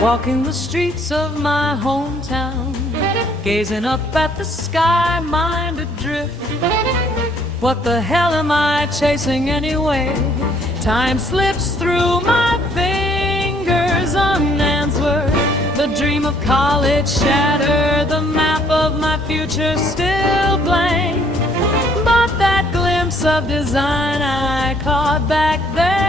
walking the streets of my hometown, gazing up at the sky, mind adrift. What the hell am I chasing anyway? Time slips through my fingers unanswered. The dream of college shattered, the map of my future still blank. But that glimpse of design I caught back then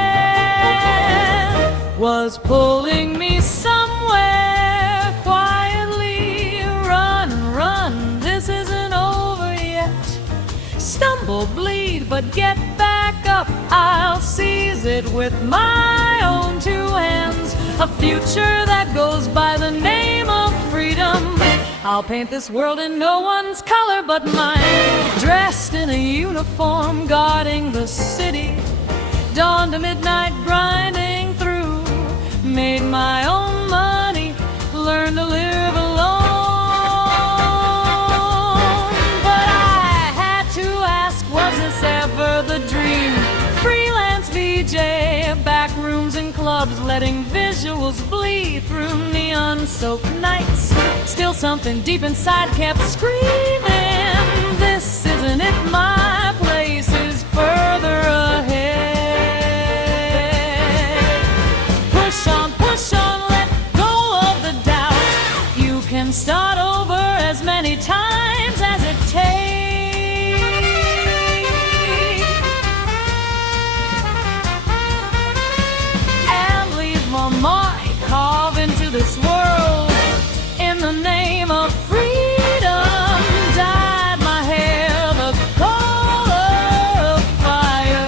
was pulling me somewhere quietly. Run, run, this isn't over yet. Stumble, bleed, but get back up. I'll seize it with my own two hands. A future that goes by the name of freedom. I'll paint this world in no one's color but mine. Dressed in a uniform, guarding the city. Dawn to midnight, grinding through. Made my own money, learned to live alone. But I had to ask, was this ever the dream? Freelance VJ, back rooms and clubs, letting visuals bleed through neon-soaked nights. Still something deep inside kept screaming, this isn't it, my place is further ahead. Push on, let go of the doubt. You can start over as many times as it takes. And leave my mark, carve into this world in the name of freedom. Dyed my hair the color of fire.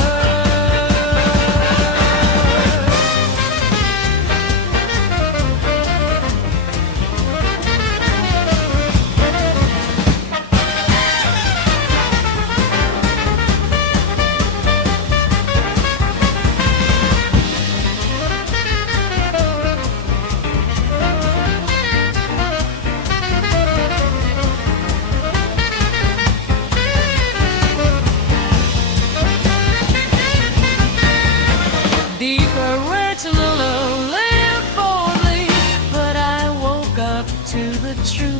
Deeper roots, live boldly, but I woke up to the truth.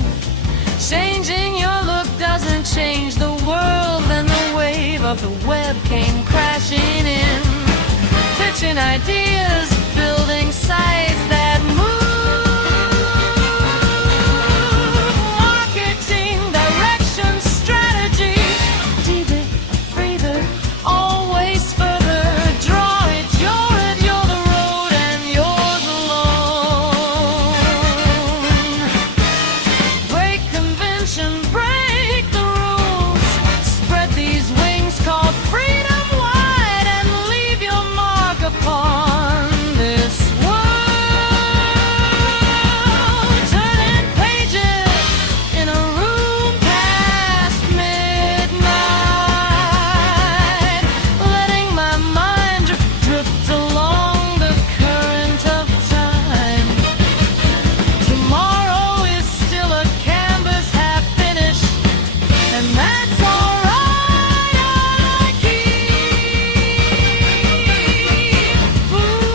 Changing your look doesn't change the world. Then the wave of the web came crashing in, pitching ideas, building sites that move. Marketing, direction, strategy, deeper, breather, always further. Draw it, you're the road and yours alone. Break convention, break the rules. Spread these wings called freedom wide and leave your mark upon this world. Turning pages in a room past midnight. Letting my mind drift along the current of time. Tomorrow is still a canvas half finished, and that's alright. I keep moving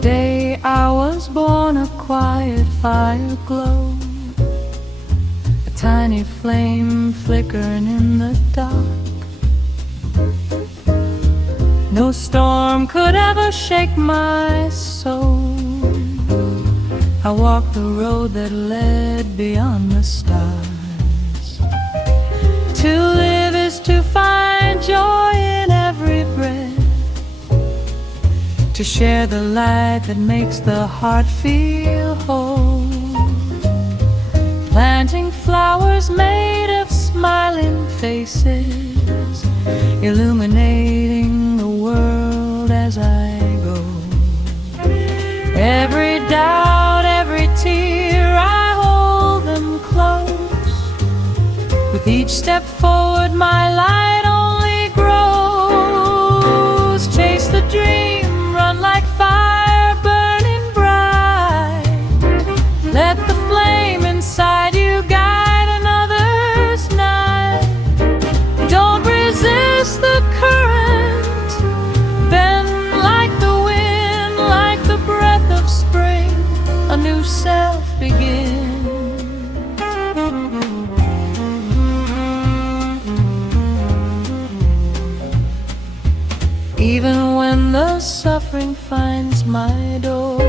Day I was born, a quiet fire glow, a tiny flame flickering in the dark. No storm could ever shake my soul. I walked the road that led beyond the stars. To live is to find joy in every breath, to share the light that makes the heart feel whole. Planting flowers made of smiling faces, illuminating the world as I go. Every doubt, every tear I With each step forward, my light only grows. Chase the dream, run like fire, burning bright. Let the flame inside you guide another's night. Don't resist the current, bend like the wind, like the breath of spring. A new self begins. Even when the suffering finds my door,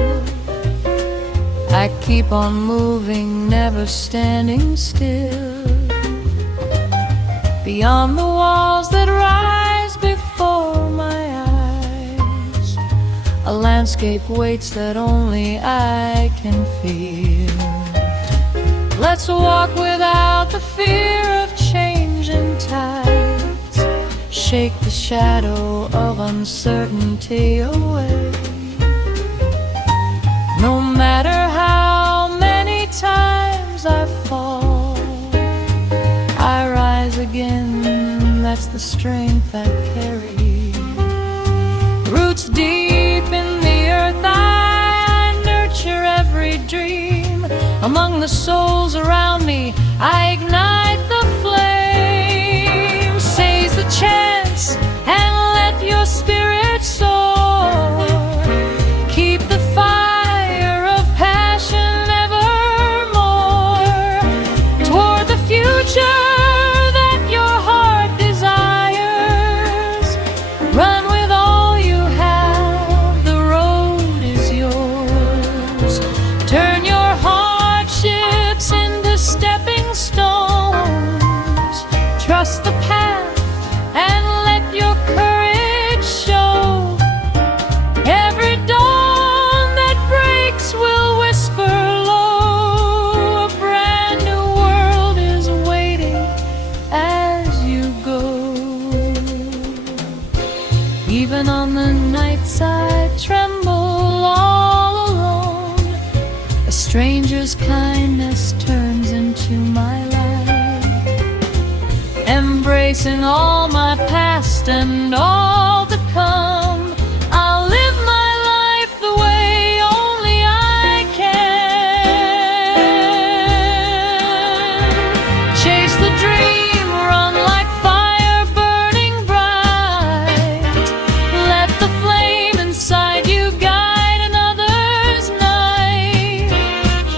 I keep on moving, never standing still. Beyond the walls that rise before my eyes, a landscape waits that only I can feel. Let's walk without the fear of changing tides. Shake the shadow of uncertainty away. No matter how many times I fall, I rise again, that's the strength I carry. Roots deep in the earth, I nurture every dream. Among the souls around me, I ignite the flame. Seize the chance and let your spirit soar. Keep the fire of passion evermore toward the future that your heart desires. Run with all you have, the road is yours. Turn your hardships into stepping stones. Trust the path and let your courage show. Every dawn that breaks will whisper low. A brand new world is waiting as you go. Even on the nights I tremble all alone, a stranger's kindness turns into my life. Embracing all my past and all to come, I'll live my life the way only I can. Chase the dream, run like fire, burning bright. Let the flame inside you guide another's night.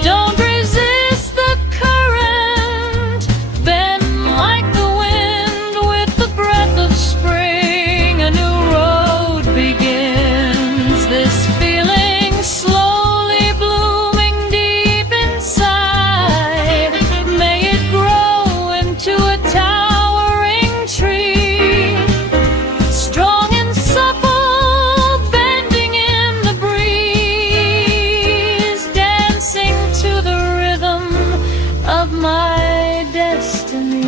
Don't resist the current, bend like the wind with the breath of spring. A new road begins. This feeling slowly blooming deep inside. May it grow into a towering tree, strong and supple, bending in the breeze, dancing to the rhythm of my destiny.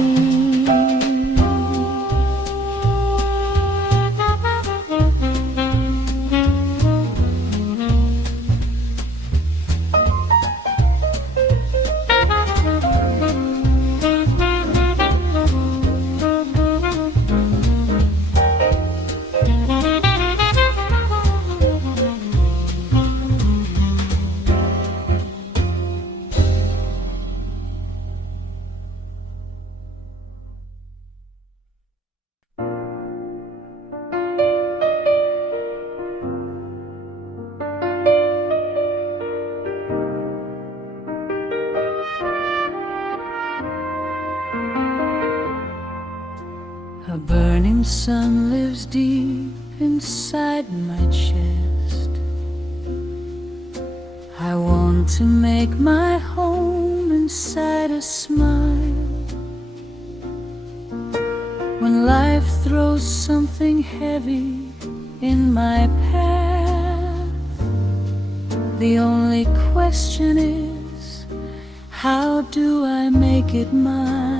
A burning sun lives deep inside my chest. I want to make my home inside a smile. When life throws something heavy in my path, the only question is, how do I make it mine?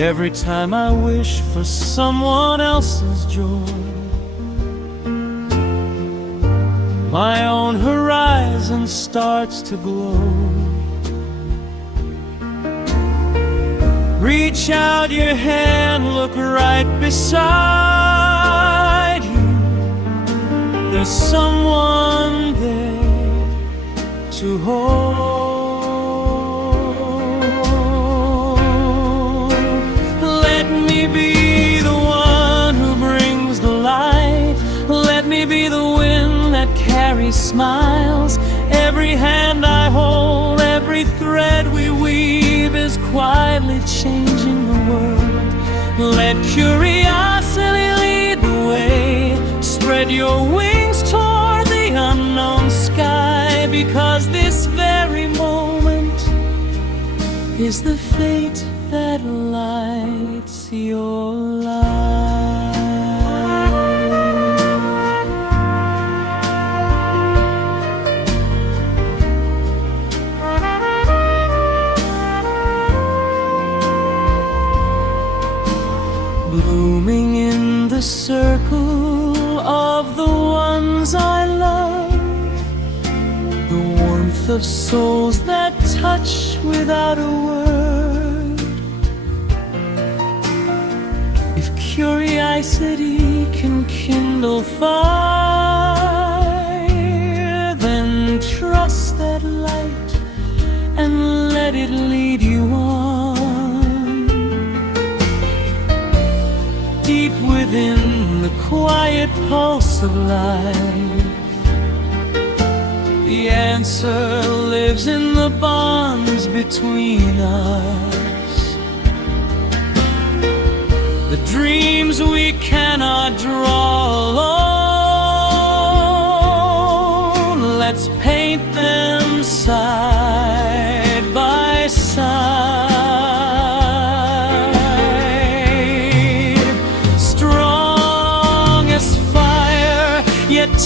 Every time I wish for someone else's joy, my own horizon starts to glow. Reach out your hand, look right beside you. There's someone there to hold. Let me be the one who brings the light. Let me be the wind that carries smiles. Every hand I hold, every thread we weave is quietly changing the world. Let curiosity lead the way. Spread your wings toward the unknown sky, because this very moment is the fate that lights your life. Blooming in the circle of the ones I love, the warmth of souls that touch without a word. If curiosity can kindle fire, then trust that light and let it lead you on. Deep within the quiet pulse of life, the answer lives in the bonds between us. The dreams we cannot draw alone, let's paint them side by side.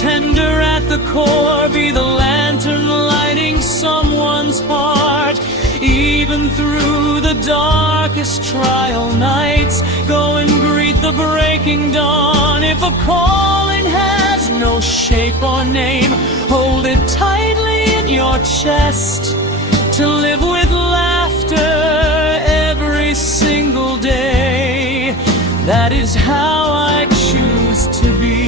Tender at the core, be the lantern lighting someone's heart. Even through the darkest trial nights, go and greet the breaking dawn. If a calling has no shape or name, hold it tightly in your chest. To live with laughter every single day, that is how I choose to be.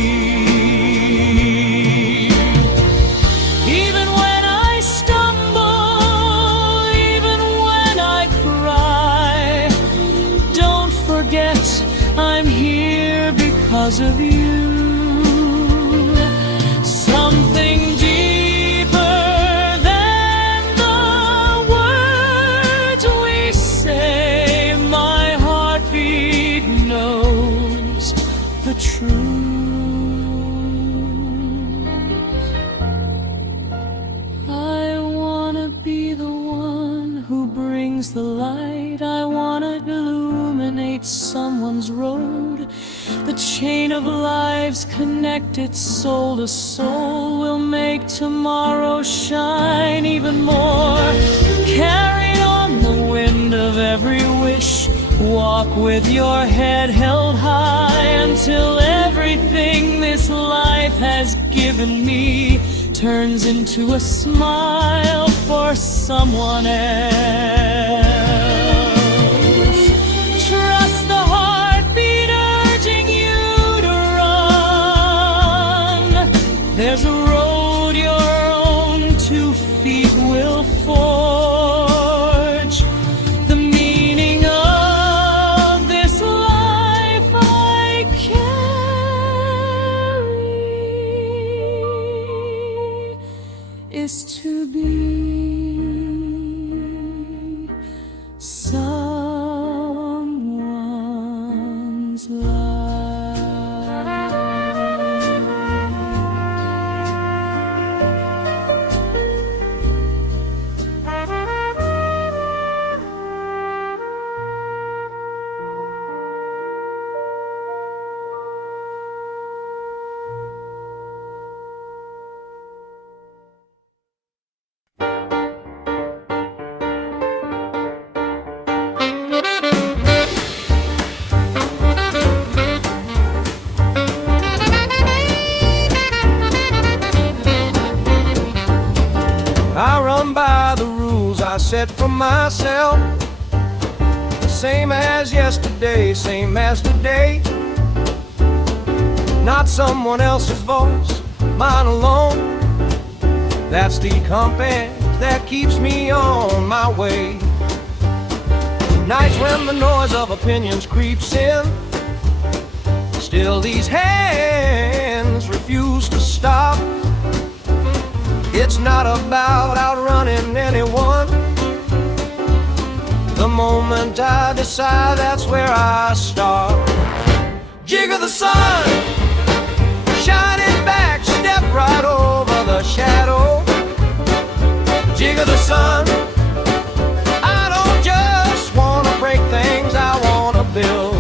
I'm here because of you. Something deeper than the words we say. My heartbeat knows the truth. I wanna be the one who brings the light. I wanna illuminate someone's road. The chain of lives connected soul to soul will make tomorrow shine even more. Carried on the wind of every wish, walk with your head held high until everything this life has given me turns into a smile for someone else. Trust the heartbeat urging you to run. There's a road your own 2 feet will forge. The meaning of this life I carry is to be someone's life. I run by the rules I set for myself. same as yesterday, same as today. Not someone else's voice, mine alone. That's the compass that keeps me on my way. Nights when the noise of opinions creeps in, still these hands refuse to stop. It's not about outrunning anyone. The moment I decide, that's where I start. Jig of the sun, shining back, step right over the shadow. Jig of the sun, I don't just wanna break things, I wanna build.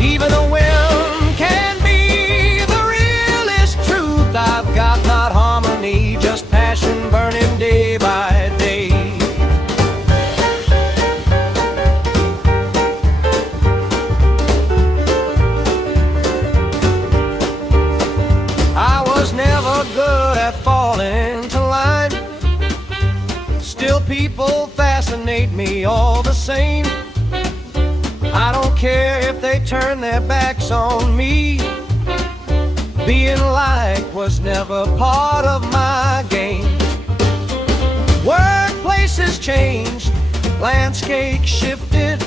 Even the wind can be the realest truth. I've got not harmony, just passion burning day by day. I was never good at falling to line. Still people fascinate me all the same. I don't care if they turn their backs on me. Being liked was never part of my game. Workplaces changed, landscape shifted,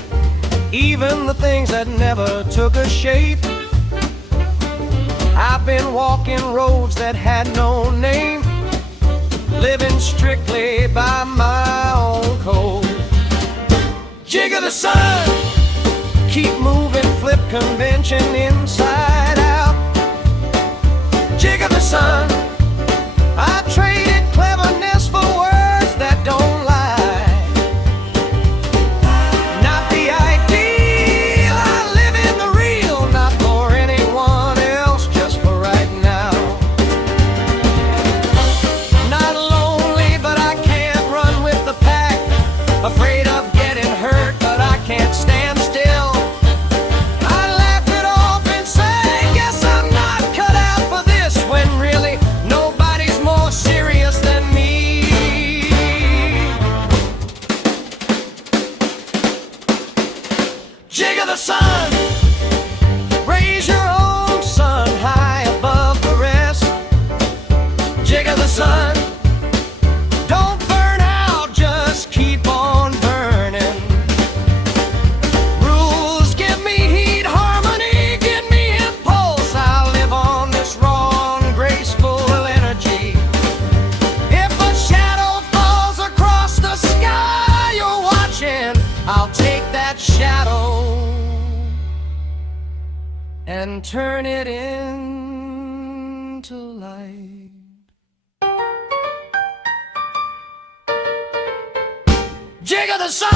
even the things that never took a shape. I've been walking roads that had no name, living strictly by my own code. Jig of the sun, keep moving, flip convention inside out. Jig of the sun, I traded cleverness for words that don't lie. Not the ideal, I live in the real, not for anyone else, just for right now. Not lonely, but I can't run with the pack. Afraid of getting hurt, but I can't stand still. I laugh it off and say, guess I'm not cut out for this, when really nobody's more serious than me. Jig of the sun, raise your own sun high above the rest. Jig of the sun, don't burn out, just keep on burning. Rules give me heat, harmony give me impulse. I live on this raw and graceful energy. If a shadow falls across the sky you're watching, I'll take that shadow and turn it into light. Jig of the sun,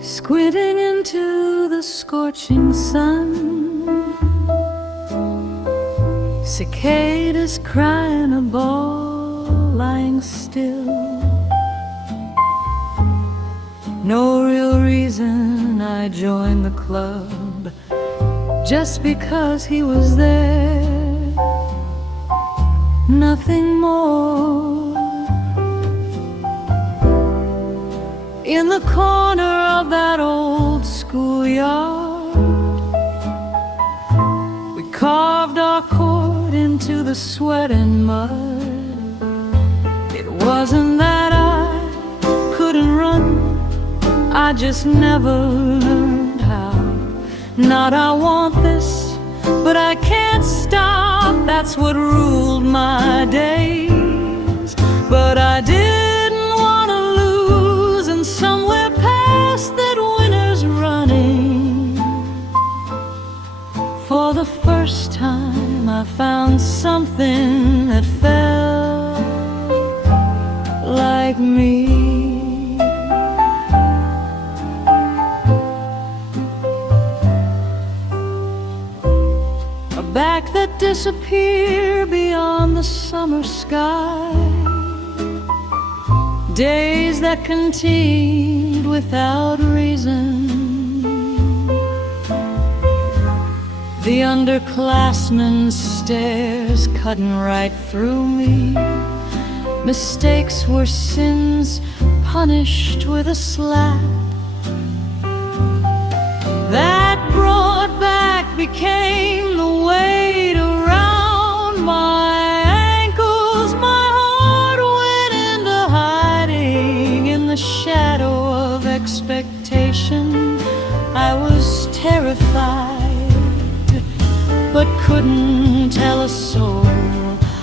Squinting into the scorching sun, cicadas cry in a ball, lying still. No real reason I joined the club, just because he was there. Nothing more. In the corner of that old schoolyard, we carved our chord into the sweat and mud. It wasn't that I couldn't run, I just never learned how. Not I want this, but I can't stop, that's what ruled my days. But I didn't want to lose, and somewhere past that winter's running, for the first time I found something that felt like me. A back that disappear beyond the summer sky, days that continued without reason, the underclassmen's stares cutting right through me. Mistakes were sins punished with a slap. That broad back became the weight around my ankles. My heart went into hiding in the shadow of expectation. I was terrified, but couldn't tell a soul.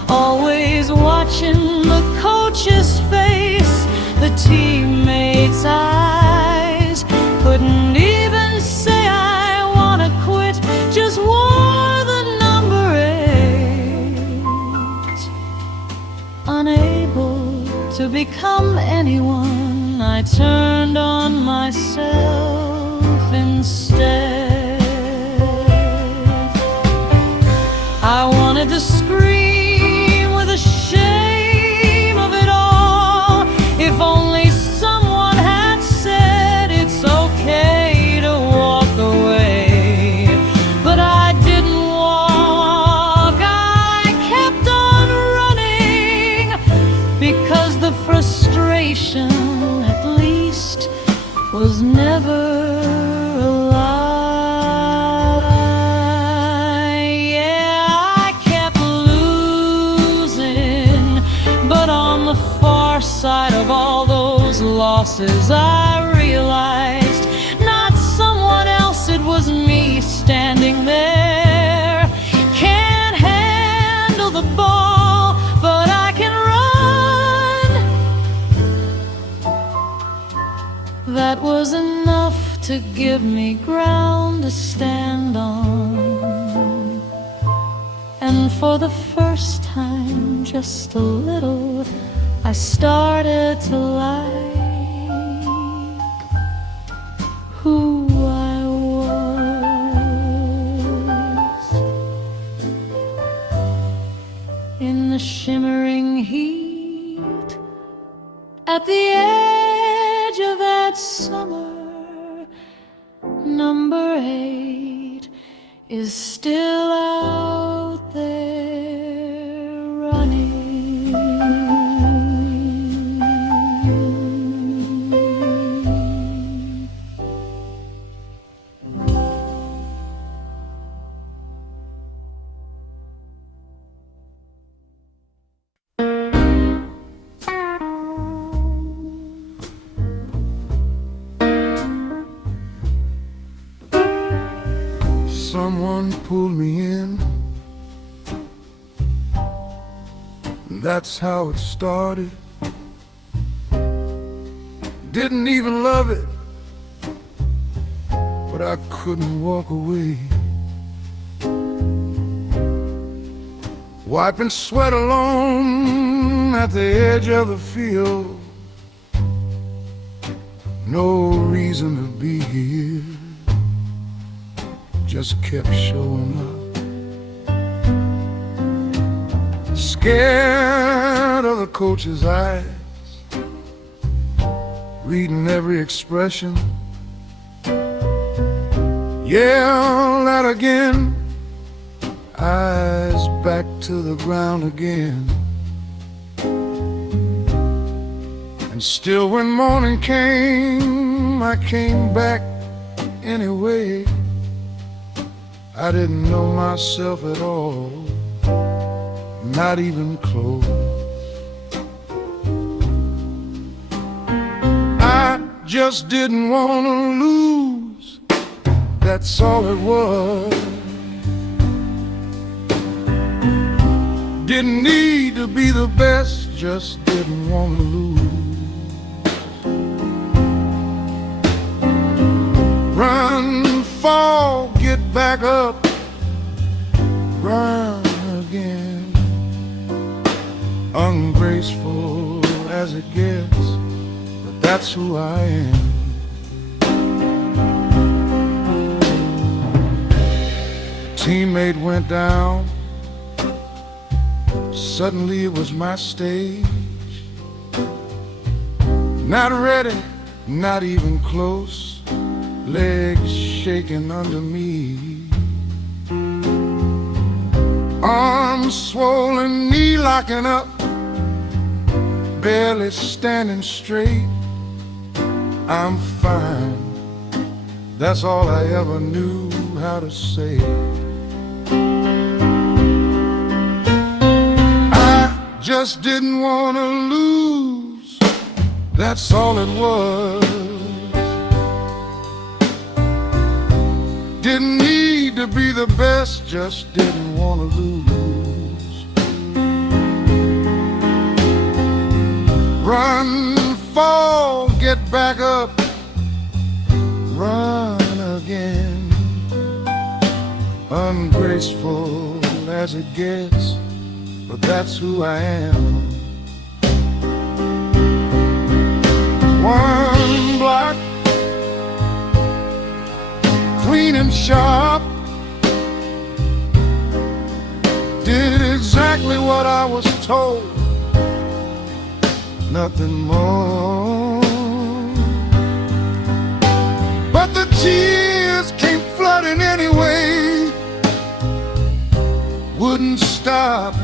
Always watching the coach's face, the teammates' eyes. Couldn't even say I wanna quit, just wore the number 8. Unable to become anyone, I turned on myself instead. I wanted to scream with the shame of it all. If only someone had said it's okay to walk away. But I didn't walk, I kept on running, because the frustration, at least, was never side of all those losses. I realized not someone else, it was me standing there. Can't handle the ball, but I can run. That was enough to give me ground to stand on. And for the first time, just a little, I started to like who I was. In the shimmering heat, at the edge of that summer, number 8 is still out there running. Someone pulled me in, that's how it started. Didn't even love it, but I couldn't walk away. Wiping sweat alone at the edge of the field. No reason to be here, just kept showing up. Scared of the coach's eyes, reading every expression. Yelled out again, eyes back to the ground again. And still when morning came, I came back anyway. I didn't know myself at all, not even close. I just didn't want to lose, that's all it was. Didn't need to be the best, just didn't want to lose. Run, fall, get back up, run again. Ungraceful as it gets, but that's who I am. Teammate went down, suddenly it was my stage. Not ready, not even close, legs shaking under me, arms swollen, knee locking up, barely standing straight. I'm fine, that's all I ever knew how to say. Just didn't want to lose, that's all it was. Didn't need to be the best, just didn't want to lose. Run, fall, get back up, run again. Ungraceful as it gets, but that's who I am. One block, clean and sharp, did exactly what I was told, nothing more. But the tears came flooding anyway, wouldn't stop.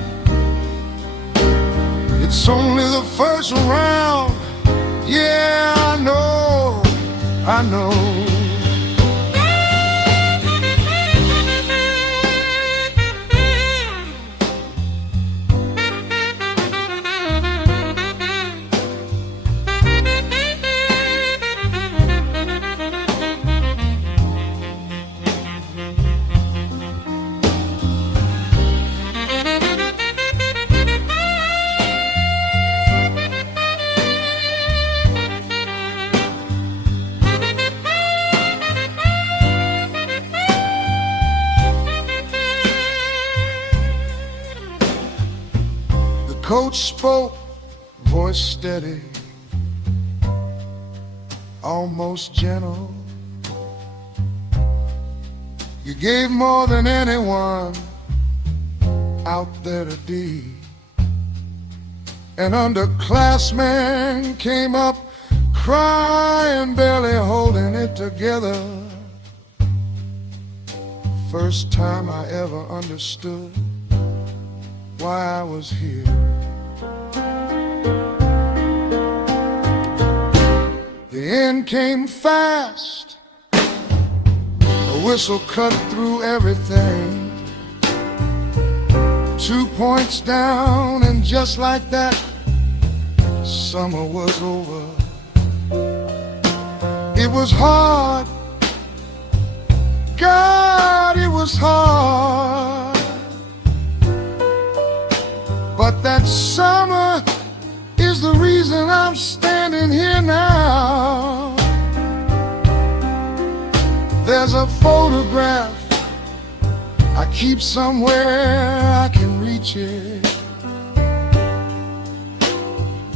It's only the first round, yeah, I know, I know. Coach spoke, voice steady, almost gentle. You gave more than anyone out there today. An underclassman came up crying, barely holding it together. First time I ever understood why I was here. The end came fast, a whistle cut through everything. 2 points down, and just like that, summer was over. It was hard, God, it was hard. But that summer is the reason I'm standing here now. There's a photograph I keep somewhere I can reach it.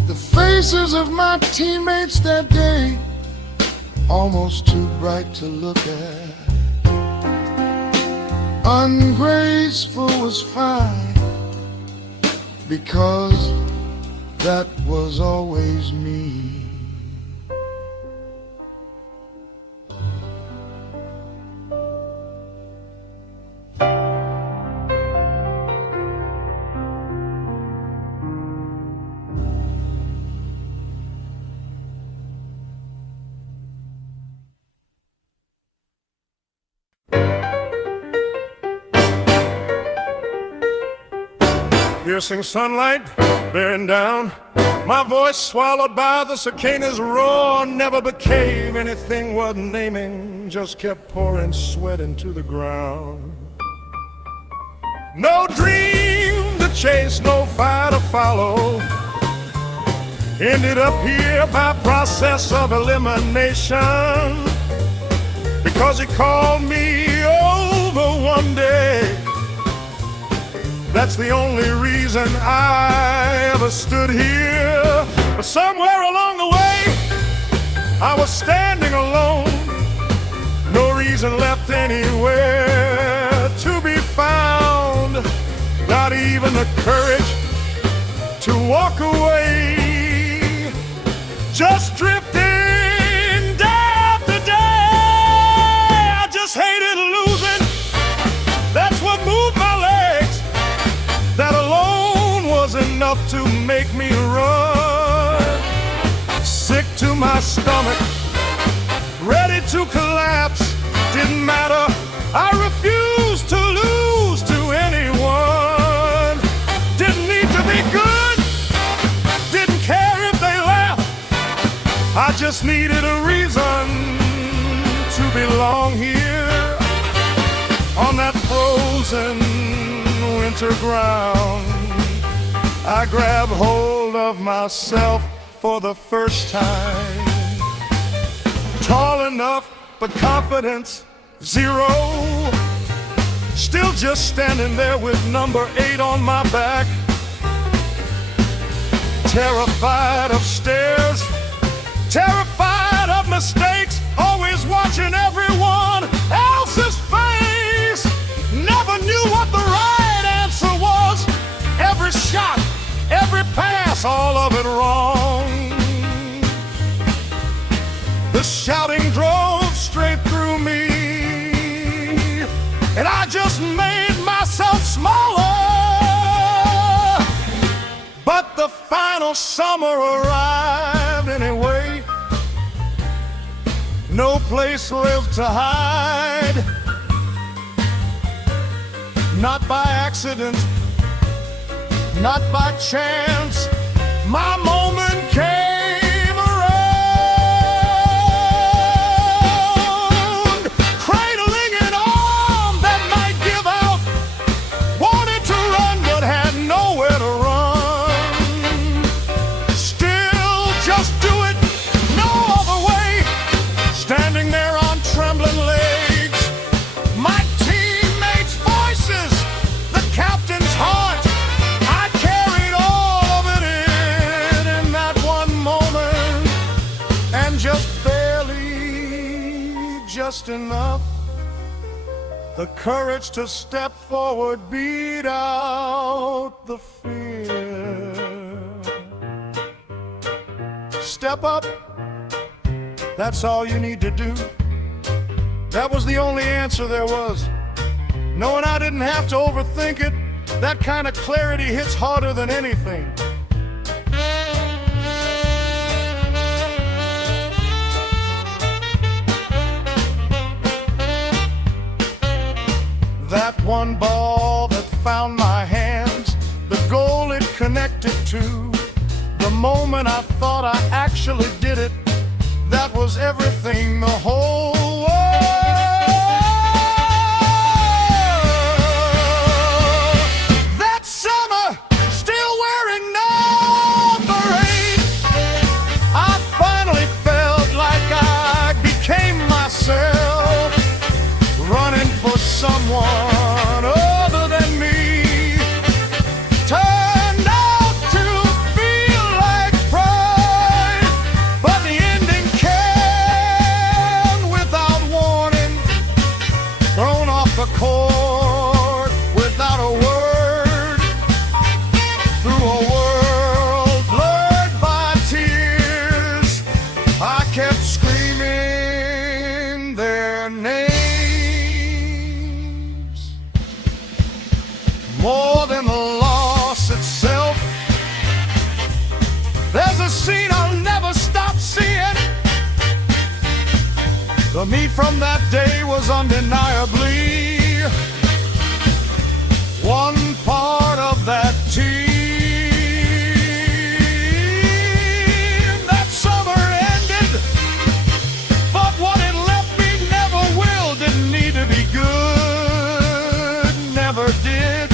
The faces of my teammates that day, almost too bright to look at. Ungraceful was fine, because that was always me. Piercing sunlight bearing down, my voice swallowed by the cicada's roar never became anything worth naming, just kept pouring sweat into the ground. No dream to chase, no fire to follow, ended up here by process of elimination, because he called me over one day. That's the only reason I ever stood here But somewhere along the way, I was standing alone. No reason left anywhere to be found. Not even the courage to walk away. Just drifting day after day. I just hated losing. That's what moved my legs. That alone was enough to make me run. Sick to my stomach, ready to collapse. Didn't matter, I refused to lose to anyone. Didn't need to be good, didn't care if they laughed. I just needed a reason to belong here on that frozen winter ground. I grab hold of myself for the first time. Tall enough, but confidence zero. Still just standing there with number 8 on my back. Terrified of stairs, terrified of mistakes. Always watching everyone else's face. Never knew what the right answer was. Every shot, every pass, all of it wrong. The shouting drove straight through me, and I just made myself smaller. But the final summer arrived anyway. No place left to hide. Not by accident, not by chance, my moment came around. Cradling an arm that might give out, wanted to run but had nowhere to run. Still just do it, no other way. Standing there on trembling legs, my teammates' voices, the captain's heart. I carried all of it in that one moment, and just barely, just enough, the courage to step forward, beat out the fear. Step up, that's all you need to do. That was the only answer there was. Knowing I didn't have to overthink it, that kind of clarity hits harder than anything. That one ball that found my hands, the goal it connected to, the moment I thought I actually did it, that was everything, the whole world. That summer, still wearing number 8, I finally felt like I became myself, running for someone other than me. Turned out to feel like pride, but the ending came without warning. Thrown off the court without a word, through a world blurred by tears. I kept screaming their names. More than the loss itself, there's a scene I'll never stop seeing. The me from that day was undeniably one part of that team. That summer ended, but what it left me never will. Didn't need to be good, never did.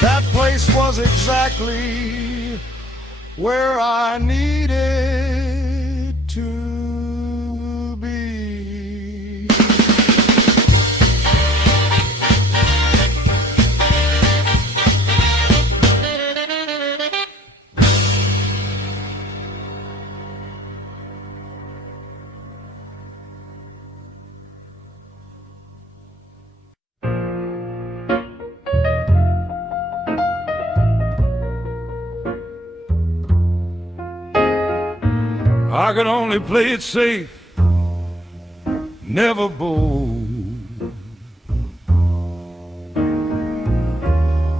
That place was exactly where I needed to be. I could only play it safe, never bold.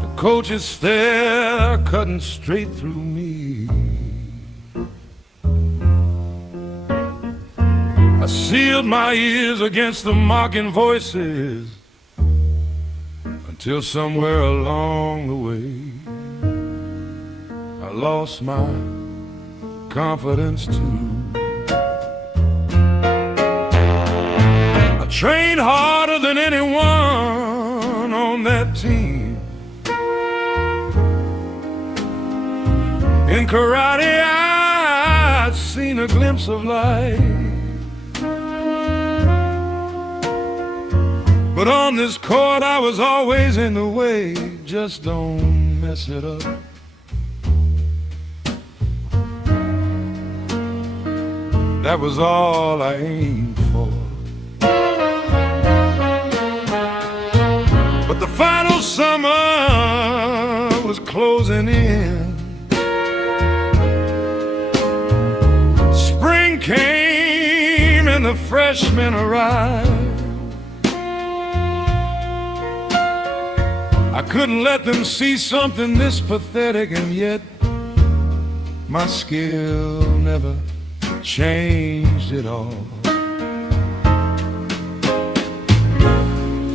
The coach's stare cutting straight through me. I sealed my ears against the mocking voices until somewhere along the way I lost my confidence too. I trained harder than anyone on that team. In karate I'd seen a glimpse of life, but on this court I was always in the way. Just don't mess it up. That was all I aimed for. But the final summer was closing in. Spring came and the freshmen arrived. I couldn't let them see something this pathetic, and yet my skill never changed it all.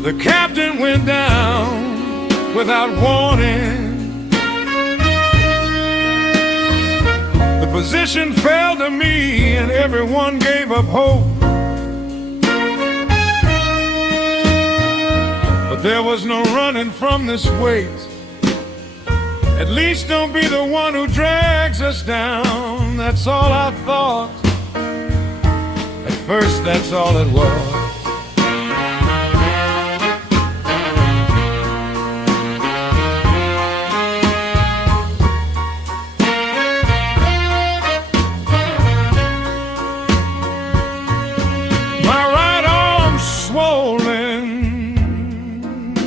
The captain went down without warning. The position fell to me and everyone gave up hope. But there was no running from this weight. At least don't be the one who drags us down. That's all I thought. At first, that's all it was. My right arm swollen,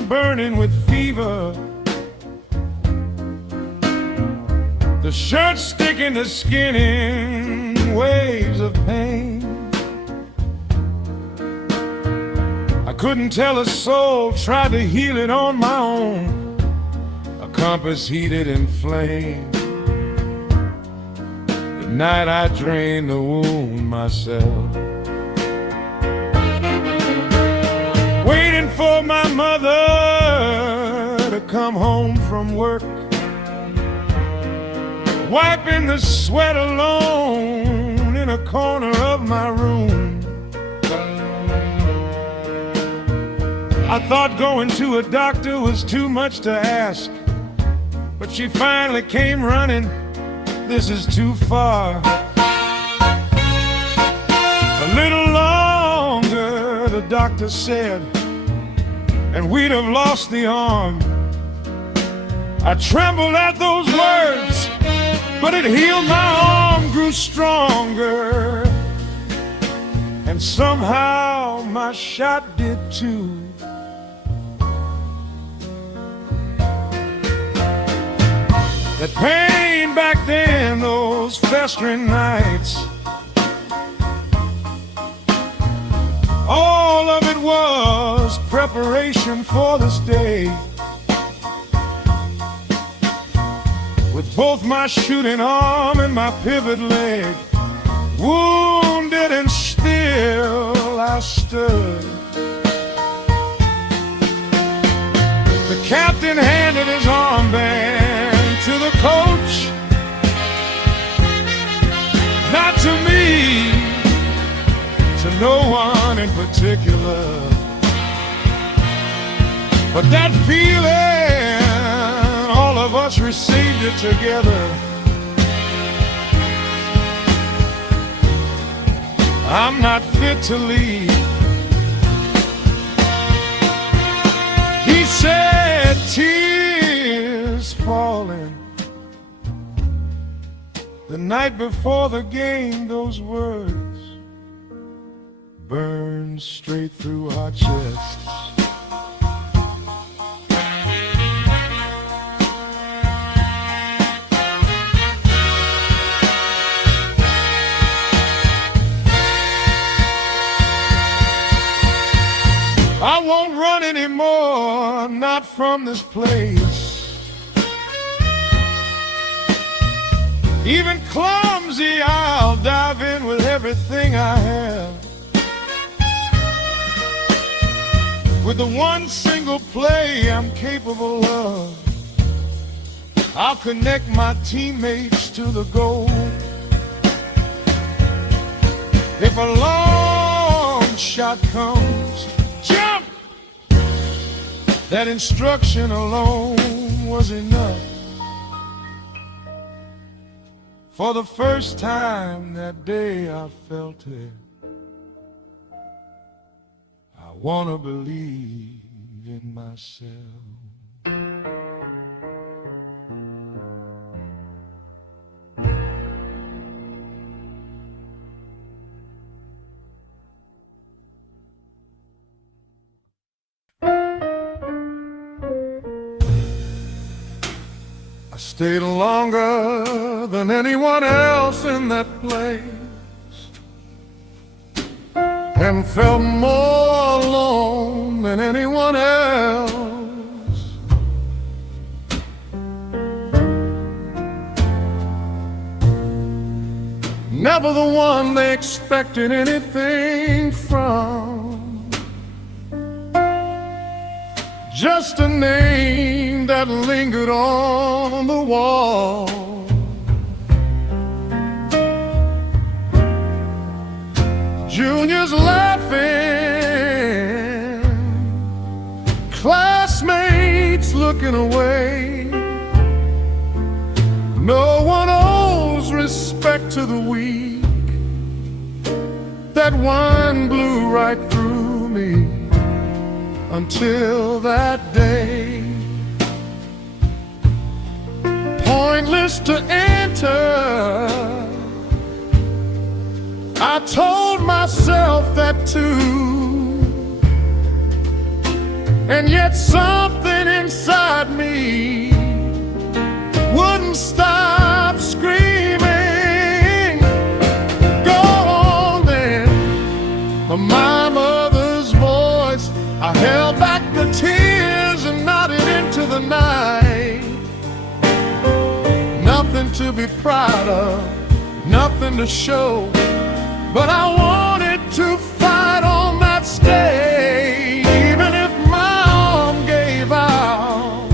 burning with fever. The shirt sticking to skin in waves of pain. I couldn't tell a soul, tried to heal it on my own. A compass heated and flamed. The night I drained the wound myself. Waiting for my mother to come home from work. Wiping the sweat alone in a corner of my room. I thought going to a doctor was too much to ask, but she finally came running. This is too far. A little longer, the doctor said, and we'd have lost the arm. I trembled at those words, but it healed. My arm grew stronger, and somehow my shot did too. That pain back then, those festering nights, all of it was preparation for this day. With both my shooting arm and my pivot leg wounded, and still I stood. The captain handed his armband to the coach, not to me, to no one in particular. But that feeling, all of us received it together. I'm not fit to lead. He said, tears falling. The night before the game, those words burned straight through our chests. are not from this place. Even clumsy, I'll dive in with everything I have. With the one single play I'm capable of, I'll connect my teammates to the goal. If a long shot comes, jump! That instruction alone was enough. For the first time that day I felt it. I wanna believe in myself. I stayed longer than anyone else in that place, and felt more alone than anyone else. Never the one they expected anything from, just a name that lingered on the wall. Juniors laughing, classmates looking away. No one owes respect to the weak. That one blew right through me until that day. Pointless to enter, I told myself that too. And yet something inside me wouldn't stop screaming. Go on then. My mother's voice, I held back the tears and nodded into the night. Nothing to be proud of, nothing to show, but I wanted to fight on that stage. Even if my arm gave out,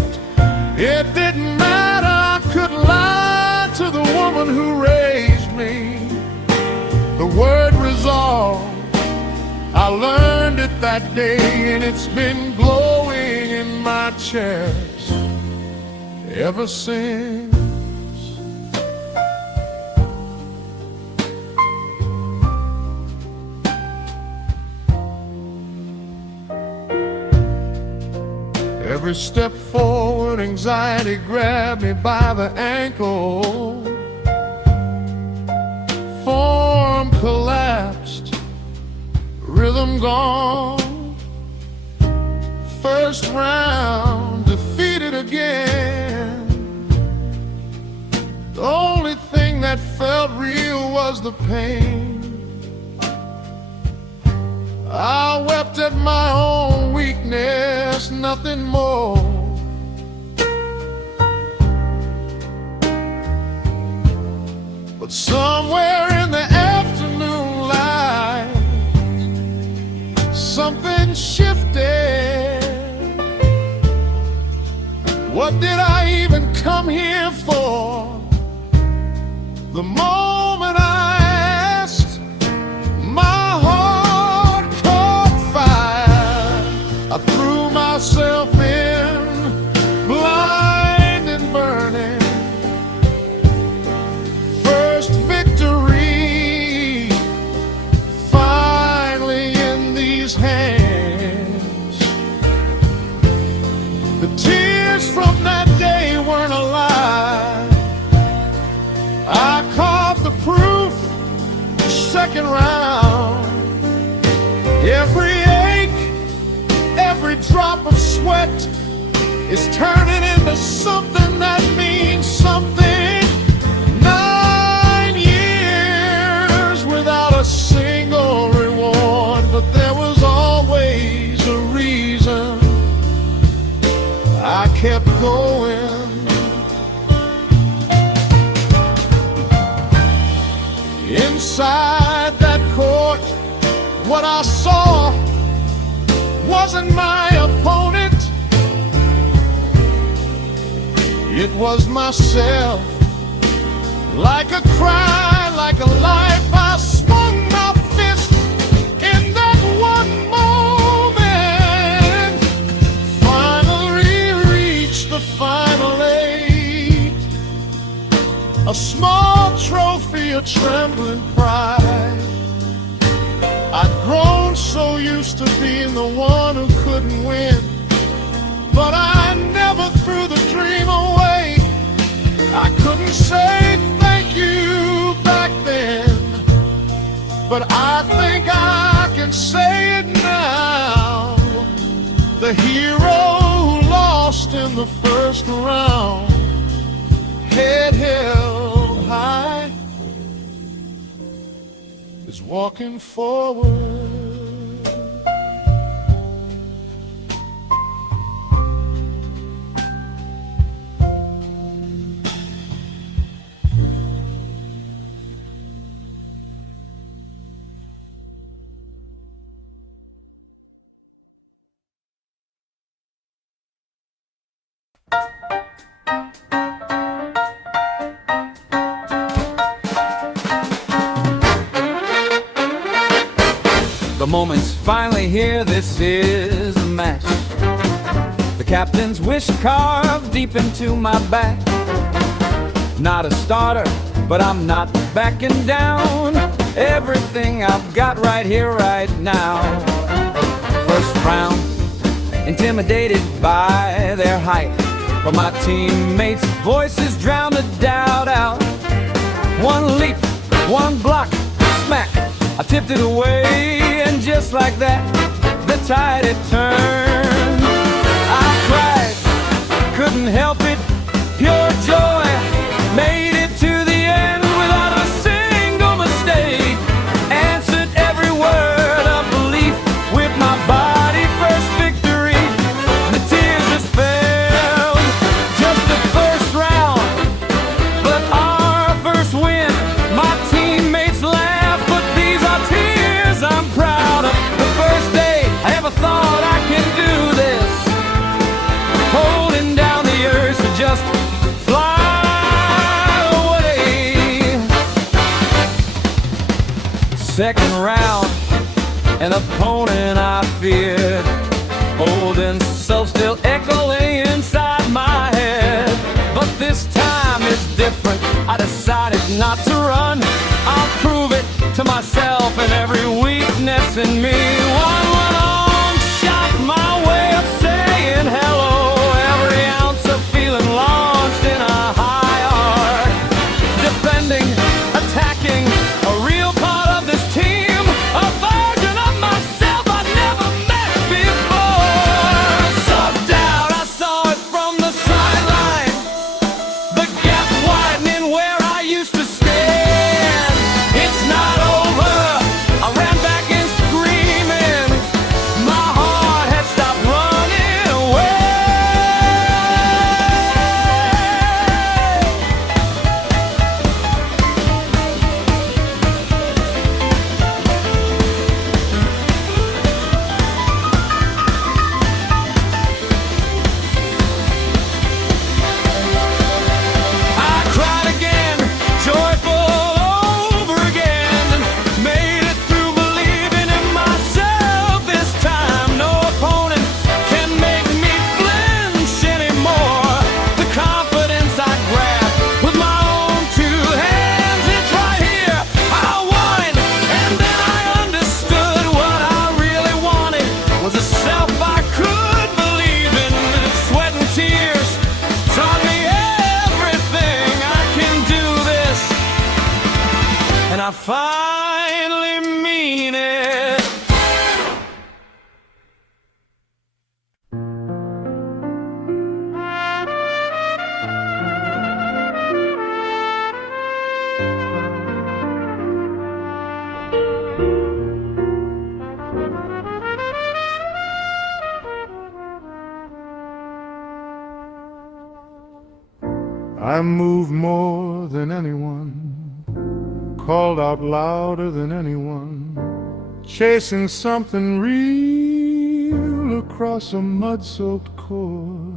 it didn't matter. I couldn't lie to the woman who raised me. The word resolve, I learned it that day, and it's been glowing in my chest ever since. Every step forward, anxiety grabbed me by the ankle. Form collapsed, rhythm gone. First round, defeated again. The only thing that felt real was the pain. I wept at my own weakness, nothing more. But somewhere in the afternoon light, something shifted. What did I even come here for? The moment I asked, my heart caught fire. I threw myself in, blind and burning. First victory, finally in these hands. The tears from that day weren't a lie. I caught the proof, second round. Every ache, every drop of sweat is turning into something that means something. 9 years without a single reward, but there was always a reason. I kept going. Inside that court, what I saw wasn't my opponent. It was myself. Like a cry, like a life, I swung my fist in that one moment. Finally reached the final eight. A small trophy, a trembling pride. I'd grown so used to being the one who couldn't win, but I never threw the dream away. I couldn't say thank you back then, but I think I can say it now. The hero who lost in the first round, head held high, is walking forward. The moment's finally here, this is a match. The captain's wish carved deep into my back. Not a starter, but I'm not backing down. Everything I've got right here, right now. First round, intimidated by their height, but my teammates' voices drowned the doubt out. One leap, one block, smack, I tipped it away, and just like that, the tide had turned. I cried, couldn't help it, pure joy, made it to the end without a single mistake. Answered every word of belief with my body, first victory. The tears just fell, just the first round, but our first win. My teammates laughed, but these are tears I'm proud of. The first day I ever thought I can do this, holding down the earth to just fly away. Second round, an opponent I feared, old and so still echoing inside my head. But this time it's different, I decided not to run. I'll prove it to myself and every weakness in me. One long shot, my way of saying hello. Every ounce of feeling launched in a high arc. Defending, attacking, a real part of this team. A version of myself I'd never met before. Self-doubt, I saw it from the sideline. The gap widening where I used to stand. It's not over, I ran back in screaming. My heart had stopped running away. I cried again, joyful over again, made it through believing in myself this time. No opponent can make me flinch anymore. The confidence I grabbed with my own two hands, it's right here, I won. And then I understood what I really wanted was a self I could believe in. Sweat and tears taught me everything. I can do this, and I finally mean it. I moved more than anyone, called out louder than anyone, chasing something real across a mud-soaked court.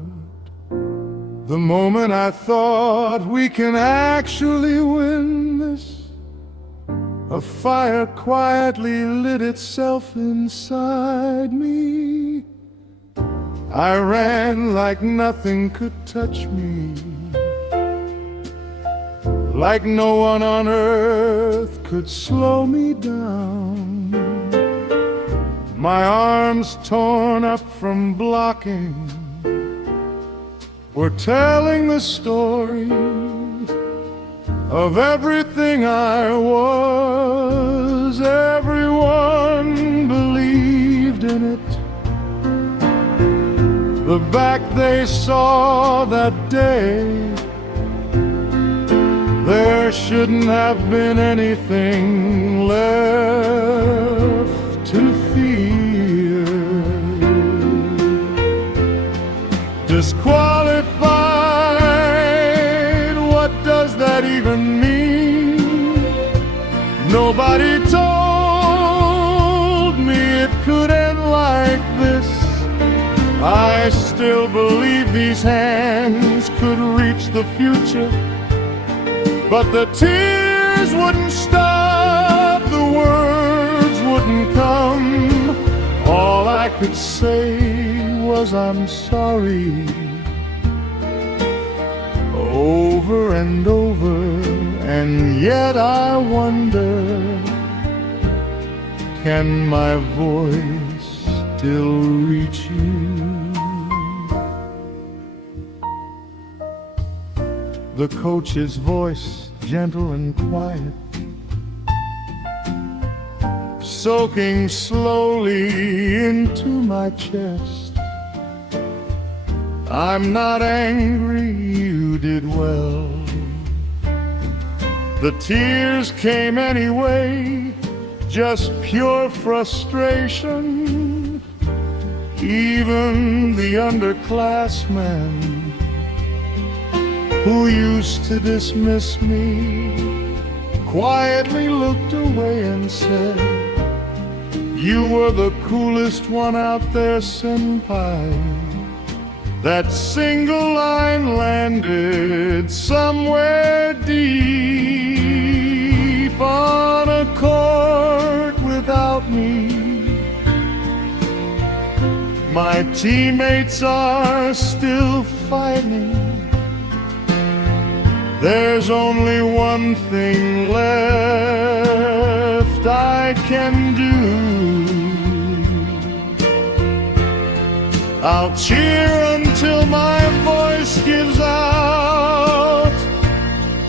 The moment I thought we can actually win this, a fire quietly lit itself inside me. I ran like nothing could touch me, like no one on earth could slow me down. My arms torn up from blocking were telling the story of everything I was. Everyone believed in it. The back they saw that day, there shouldn't have been anything left to fear. Disqualified, what does that even mean? Nobody told me it could end like this. I still believe these hands could reach the future, but the tears wouldn't stop, the words wouldn't come. All I could say was I'm sorry, over and over, and yet I wonder, can my voice still reach you? The coach's voice, gentle and quiet, soaking slowly into my chest. I'm not angry, you did well. The tears came anyway, just pure frustration. Even the underclassmen who used to dismiss me quietly looked away and said, you were the coolest one out there, senpai. That single line landed somewhere deep on a court without me. My teammates are still fighting. There's only one thing left I can do. I'll cheer until my voice gives out,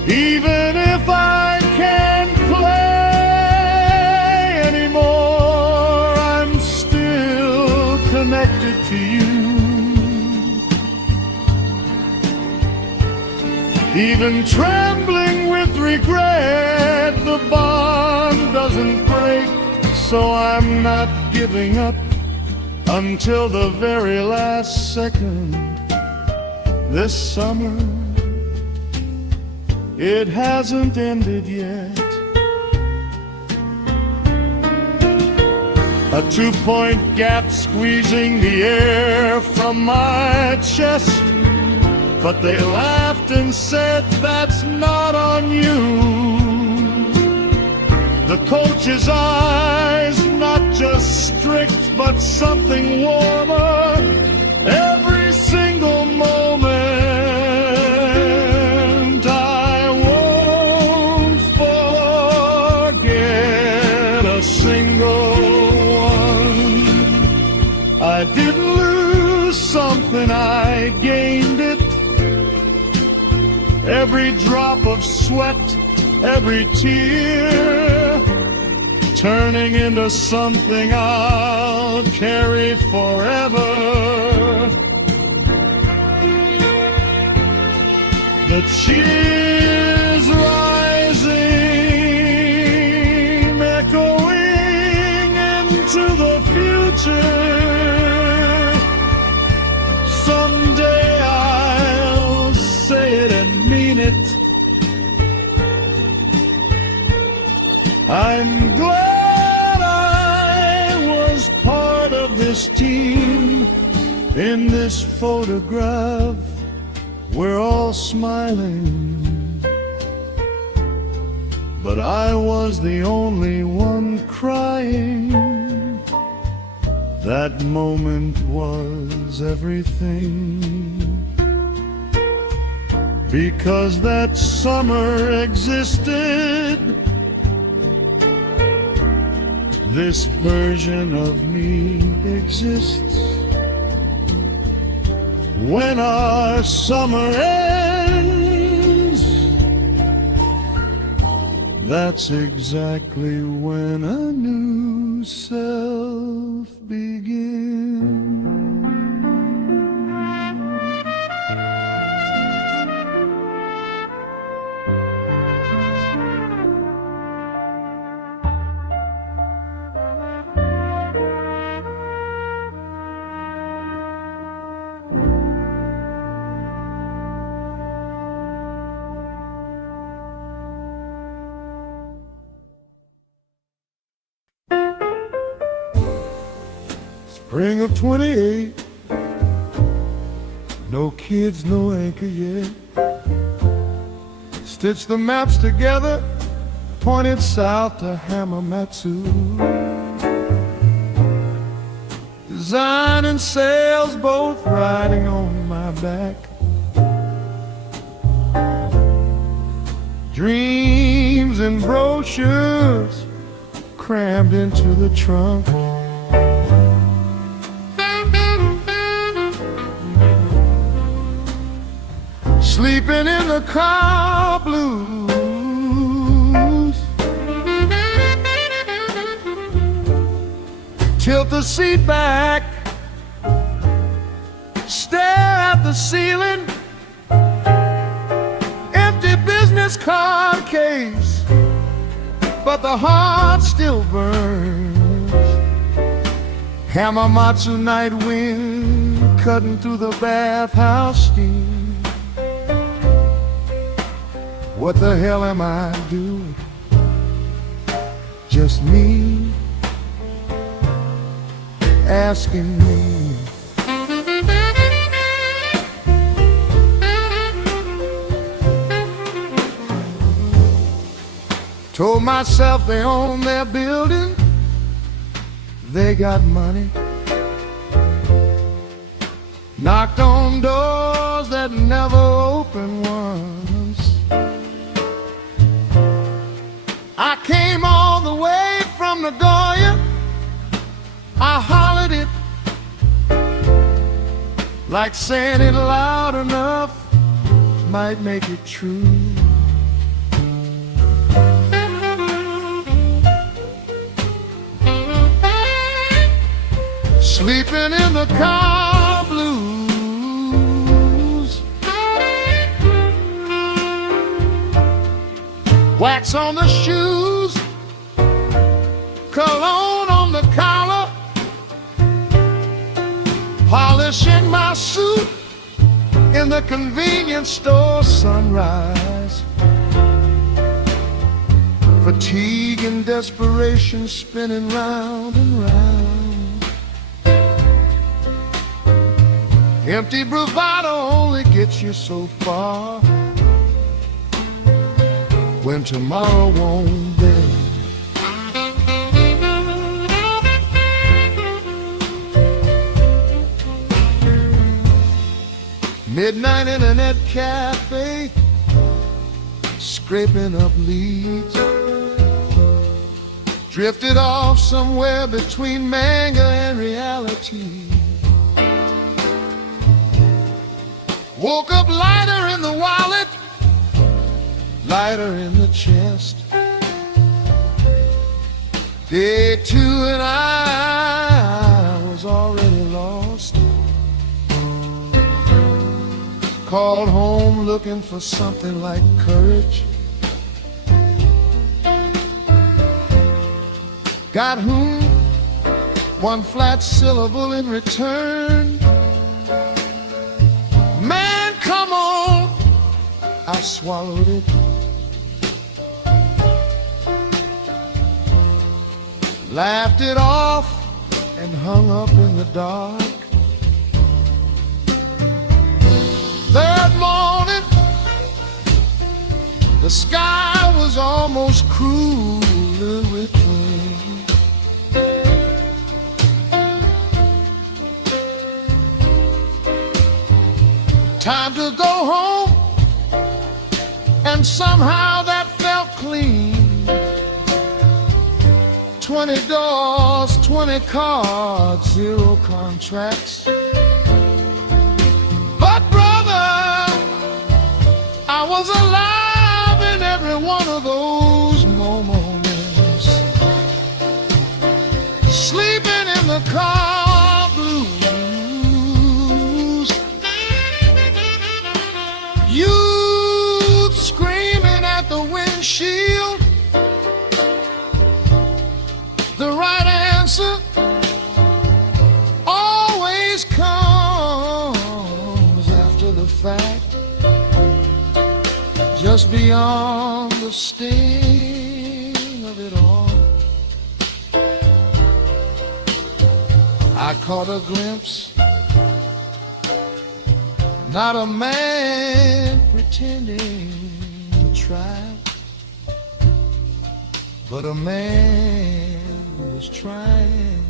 even if I can't play anymore. I'm still connected to you. Even trembling with regret, the bond doesn't break, so I'm not giving up until the very last second. This summer, it hasn't ended yet. A 2-point gap squeezing the air from my chest, but they laughed and said, that's not on you. The coach's eyes, not just strict, but something warmer. Every single moment I won't forget a single one. I didn't lose something, I gained it. Every drop of sweat, every tear, turning into something I'll carry forever. The cheers rising, echoing into the future. Someday I'll say it and mean I'm glad I was part of this team. In this photograph, we're all smiling, but I was the only one crying. That moment was everything, because that summer existed. This version of me exists. When our summer ends, that's exactly when a new self begins. Spring of 28, no kids, no anchor yet. Stitch the maps together, pointed south to Hamamatsu. Design and sales both riding on my back. Dreams and brochures crammed into the trunk. Sleeping in the car blues. Tilt the seat back, stare at the ceiling. Empty business card case, but the heart still burns. Hamamatsu night wind cutting through the bathhouse steam. What the hell am I doing? Just me asking me. Told myself they own their building, they got money. Knocked on doors that never opened once. I came all the way from Nagoya, I hollered it, like saying it loud enough might make it true. Sleeping in the car blues. Wax on the shoes, cologne on the collar, polishing my suit in the convenience store sunrise. Fatigue and desperation spinning round and round. Empty bravado only gets you so far when tomorrow won't be. Midnight internet cafe, scraping up leads. Drifted off somewhere between manga and reality. Woke up lighter in the wallet, lighter in the chest. Day two and I was already lost. Called home looking for something like courage. Got whom? One flat syllable in return. Man, come on, I I swallowed it. Laughed it off and hung up in the dark. That morning, the sky was almost cruel with rain. Time to go home, and somehow that felt clean. 20 doors, 20 cards, 0 contracts. But brother, I was alive in every one of those moments, sleeping in the car blues, youth screaming at the windshield. The right answer always comes after the fact, just beyond the sting of it all. I caught a glimpse, not a man pretending to try, but a man was trying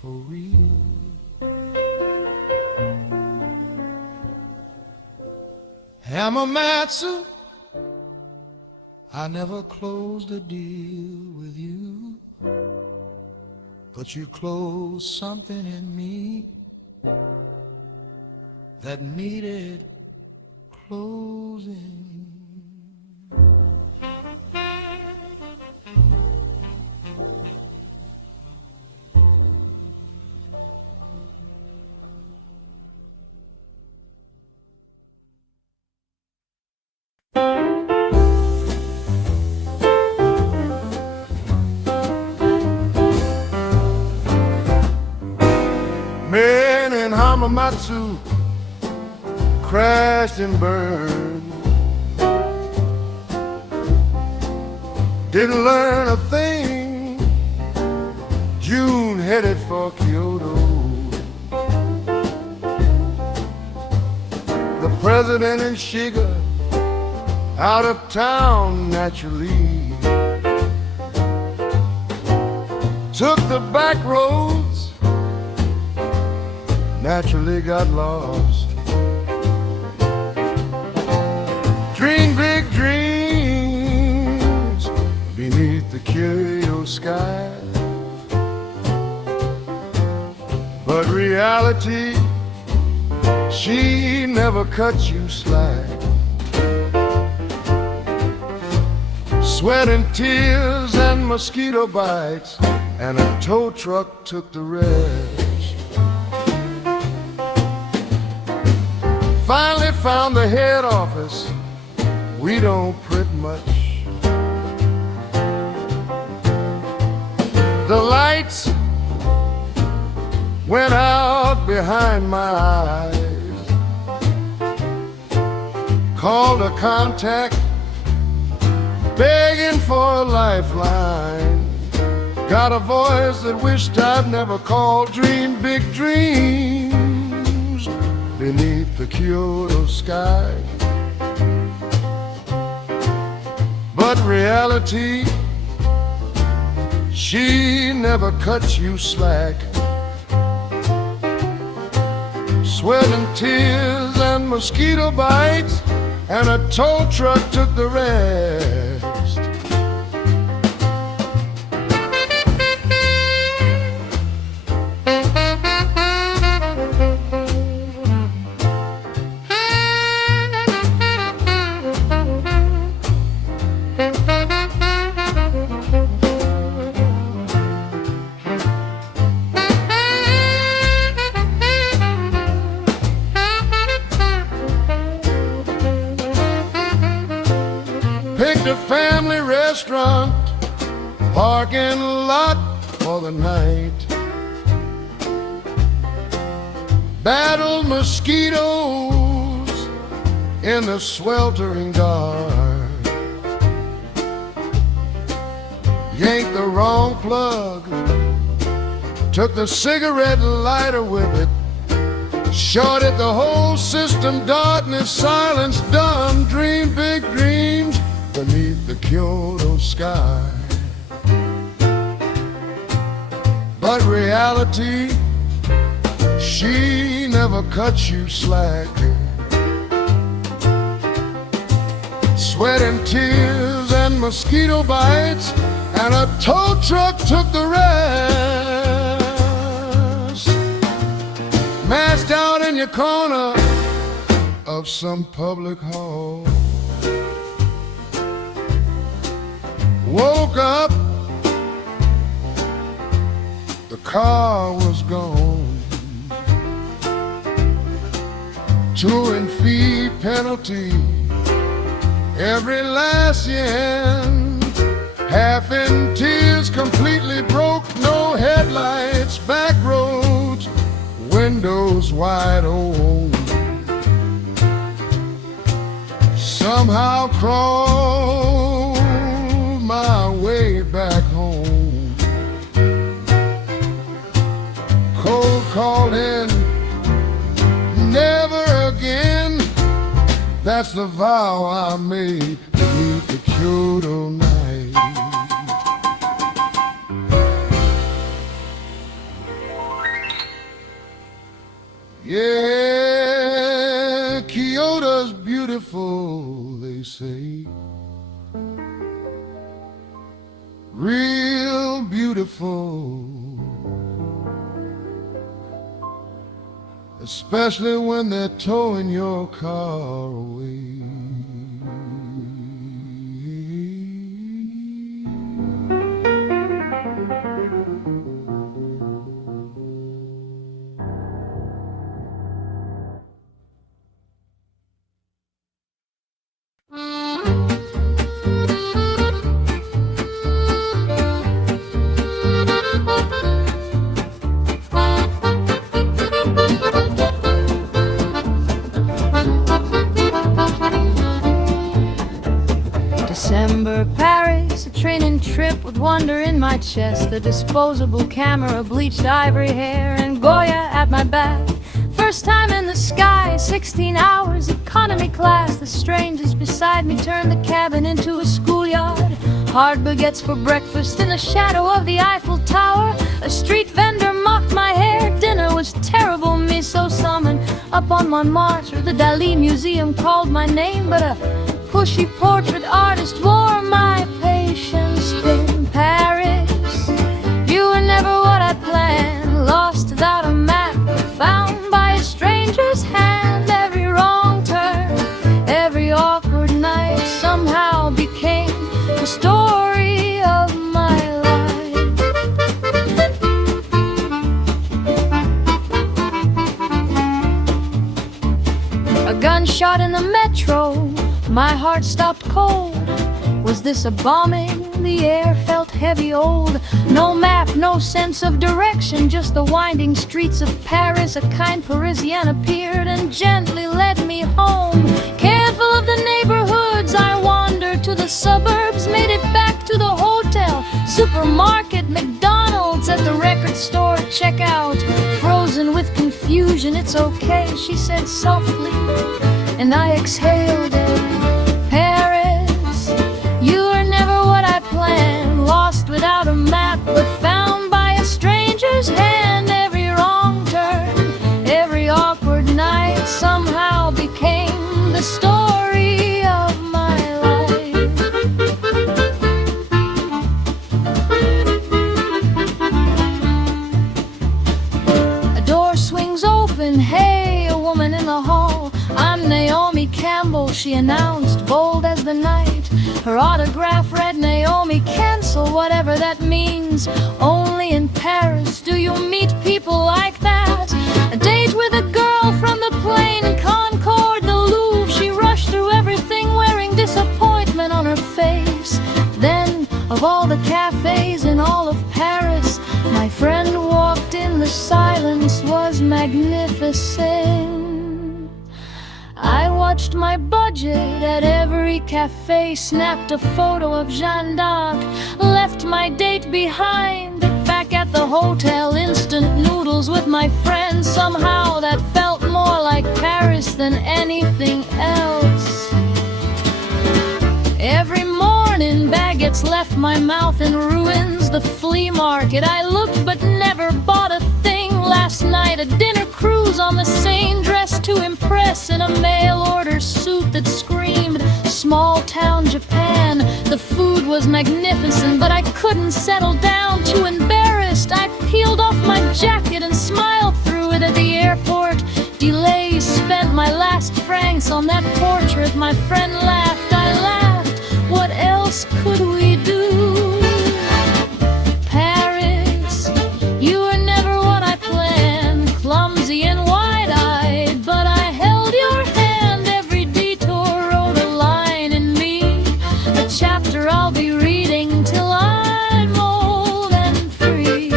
for real. Hamamatsu, I never closed a deal with you, but you closed something in me that needed closing. Men in Hamamatsu crashed and burned. Didn't learn a thing. June headed for Kyoto. The president and Shiga out of town naturally. Took the back roads, naturally got lost. Dream big dreams beneath the Kyoto sky, but reality, she never cut you slack. Sweat and tears and mosquito bites, and a tow truck took the rest. Finally found the head office, we don't print much. The lights went out behind my eyes. Called a contact, begging for a lifeline. Got a voice that wished I'd never called. Dream big dreams beneath the Kyoto sky, but reality, she never cuts you slack. Sweat and tears and mosquito bites, and a tow truck took the rest. Picked a family restaurant, parking lot for the night. Battled mosquitoes in the sweltering dark. Yanked the wrong plug, took the cigarette lighter with it, shorted the whole system, darkness, silence, dumb, dream big dreams beneath the Kyoto sky. But reality, she never cuts you slack. Sweat and tears and mosquito bites, and a tow truck took the rest. Mashed out in your corner of some public hall. Woke up, the car was gone. Touring fee penalty, every last yen, half in tears, completely broke, no headlights, back roads, windows wide open. Somehow crawled my way back home. Cold calling, never again. That's the vow I made beneath the Kyoto night. Yeah, Kyoto's beautiful, they say. Real beautiful. Especially when they're towing your car away. December, Paris, a training trip with wonder in my chest, a disposable camera, bleached ivory hair, and Goya at my back. First time in the sky, 16 hours, economy class. The strangers beside me turned the cabin into a schoolyard. Hard baguettes for breakfast in the shadow of the Eiffel Tower. A street vendor mocked my hair. Dinner was terrible, miso salmon up on Montmartre. The Dali Museum called my name, but a pushy portrait artist wore my patience in Paris. You were never what I planned, lost without a map, found by a stranger's hand. Every wrong turn, every awkward night somehow became the story of my life. A gunshot in the metro, my heart stopped cold. Was this a bombing? The air felt heavy old. No map, no sense of direction, just the winding streets of Paris. A kind Parisian appeared and gently led me home. Careful of the neighborhoods, I wandered to the suburbs, made it back to the hotel, supermarket, McDonald's, at the record store checkout. Frozen with confusion, it's okay, she said softly, and I exhaled it. Paris, you were never what I planned, lost without a map, but found by a stranger's hand. Every wrong turn, every awkward night somehow became the story of my life. A door swings open, hey, a woman in the hall. I'm Naomi Campbell, she announced, bold as the night. Her autograph read, Naomi, cancel, whatever that means. Only in Paris do you meet people like that. A date with a girl from the plane, Concorde, the Louvre. She rushed through everything wearing disappointment on her face. Then, of all the cafes in all of Paris, my friend walked in, the silence was magnificent. I watched watched my budget at every cafe, snapped a photo of Jeanne d'Arc, left my date behind. Back at the hotel, instant noodles with my friends. Somehow that felt more like Paris than anything else. Every morning baguettes left my mouth in ruins. The flea market, I looked but never bought a thing. Last night a dinner cruise on the Seine, dressed to impress in a mail-order suit that screamed small town Japan. The food was magnificent, but I couldn't settle down. Too embarrassed, I peeled off my jacket and smiled through it at the airport. Delays, spent my last francs on that portrait. My friend laughed, I laughed. What else could we do? Paris, you were never what I planned. Clumsy and wide-eyed, but I held your hand. Every detour wrote a line in me, a chapter I'll be reading till I'm old and free.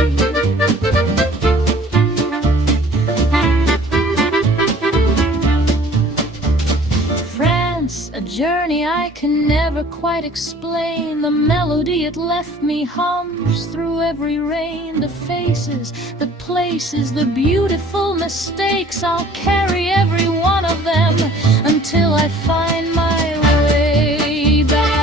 France, a journey I can never quite explain. The melody it left me hums through every rain. The faces, the places, the beautiful mistakes, I'll carry every one of them until I find my way back.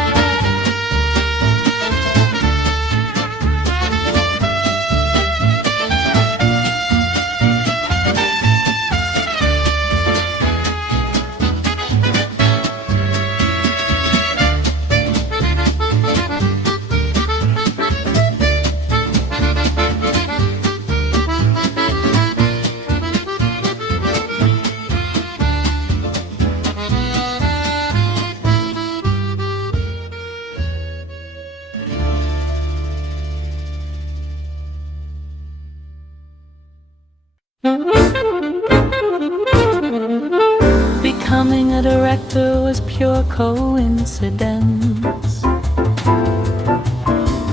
Becoming a director was pure coincidence.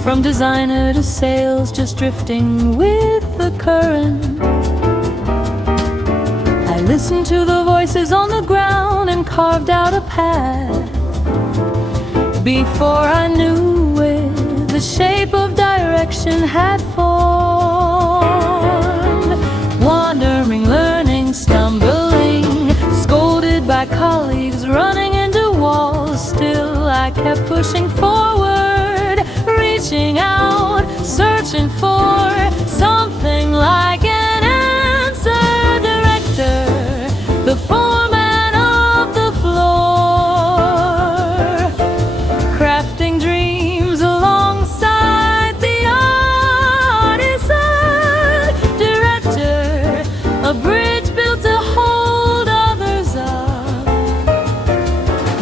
From designer to sales, just drifting with the current. I listened to the voices on the ground and carved out a path. Before I knew it, the shape of direction had formed. Wandering, learning, stumbling, scolded by colleagues, running into walls. Still I kept pushing forward, reaching out, searching for something like an answer. Director, the foreman of the floor, crafting dreams alongside the artisan. Director, a bridge built to hold others up,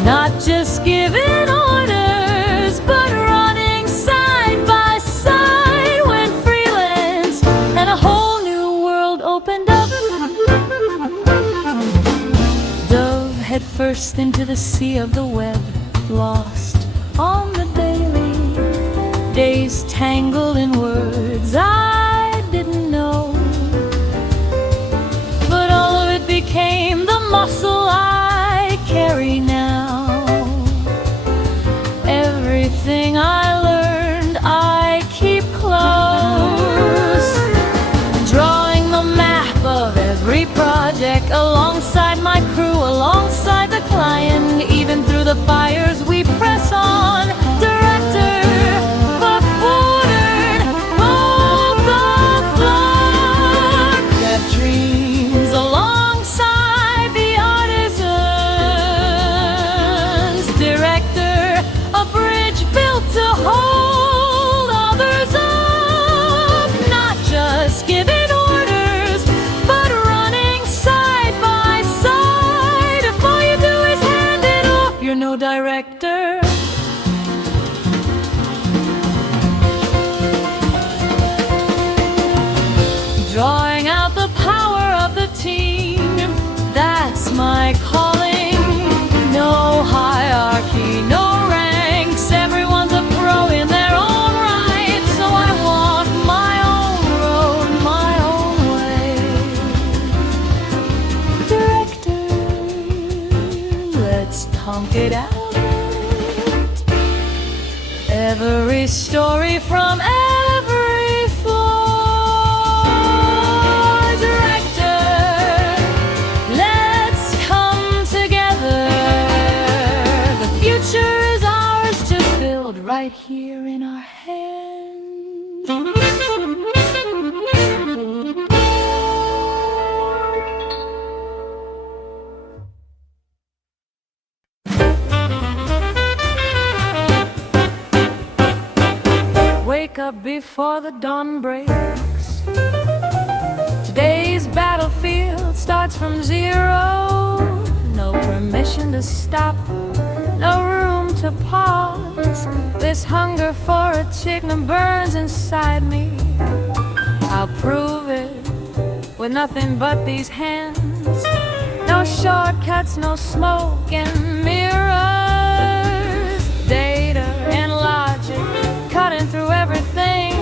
not just giving orders, but running side by side. Went freelance and a whole new world opened up. Dove head first into the sea of the web, lost on the daily. Days tangled in words I didn't know, but all of it became the muscle I carry now. Everything I learned I keep close, drawing the map of every project alongside my crew, alongside the client. Even through the fires we press on. Director, forward, hold the floor. Craft dreams alongside the artisans. Director, a bridge built to hold others up, not just giving orders, but running side by side. If all you do is hand it off, you're no director. Drawing out the power of the team, that's my calling. No hierarchy, no ranks, everyone's a pro in their own right. So I want my own road, my own way. Director, just honk it out. Every story from every floor. Director, let's come together. The future is ours to build right here in our hands. Wake up before the dawn breaks. Today's battlefield starts from zero. No permission to stop, no room to pause. This hunger for a chicken burns inside me. I'll prove it with nothing but these hands. No shortcuts, no smoke and mirrors. Data and logic cutting through everything,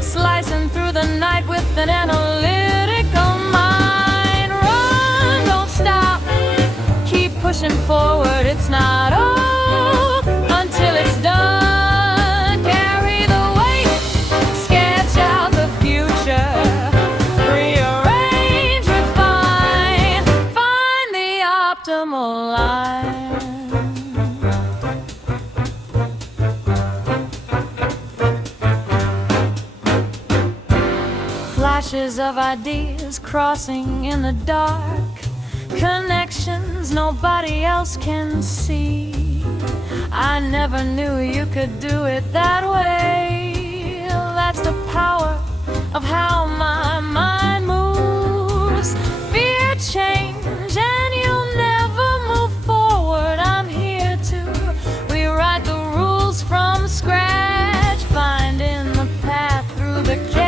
slicing through the night with an analytical mind. Run, don't stop, keep pushing forward. It's not over until it's done. Carry the weight, sketch out the future. Rearrange, refine, find the optimal line. Flashes of ideas crossing in the dark, connections nobody else can see. I never knew you could do it that way. That's the power of how my mind moves. Fear change and you'll never move forward. I'm here to rewrite the rules from scratch, finding the path through the chaos.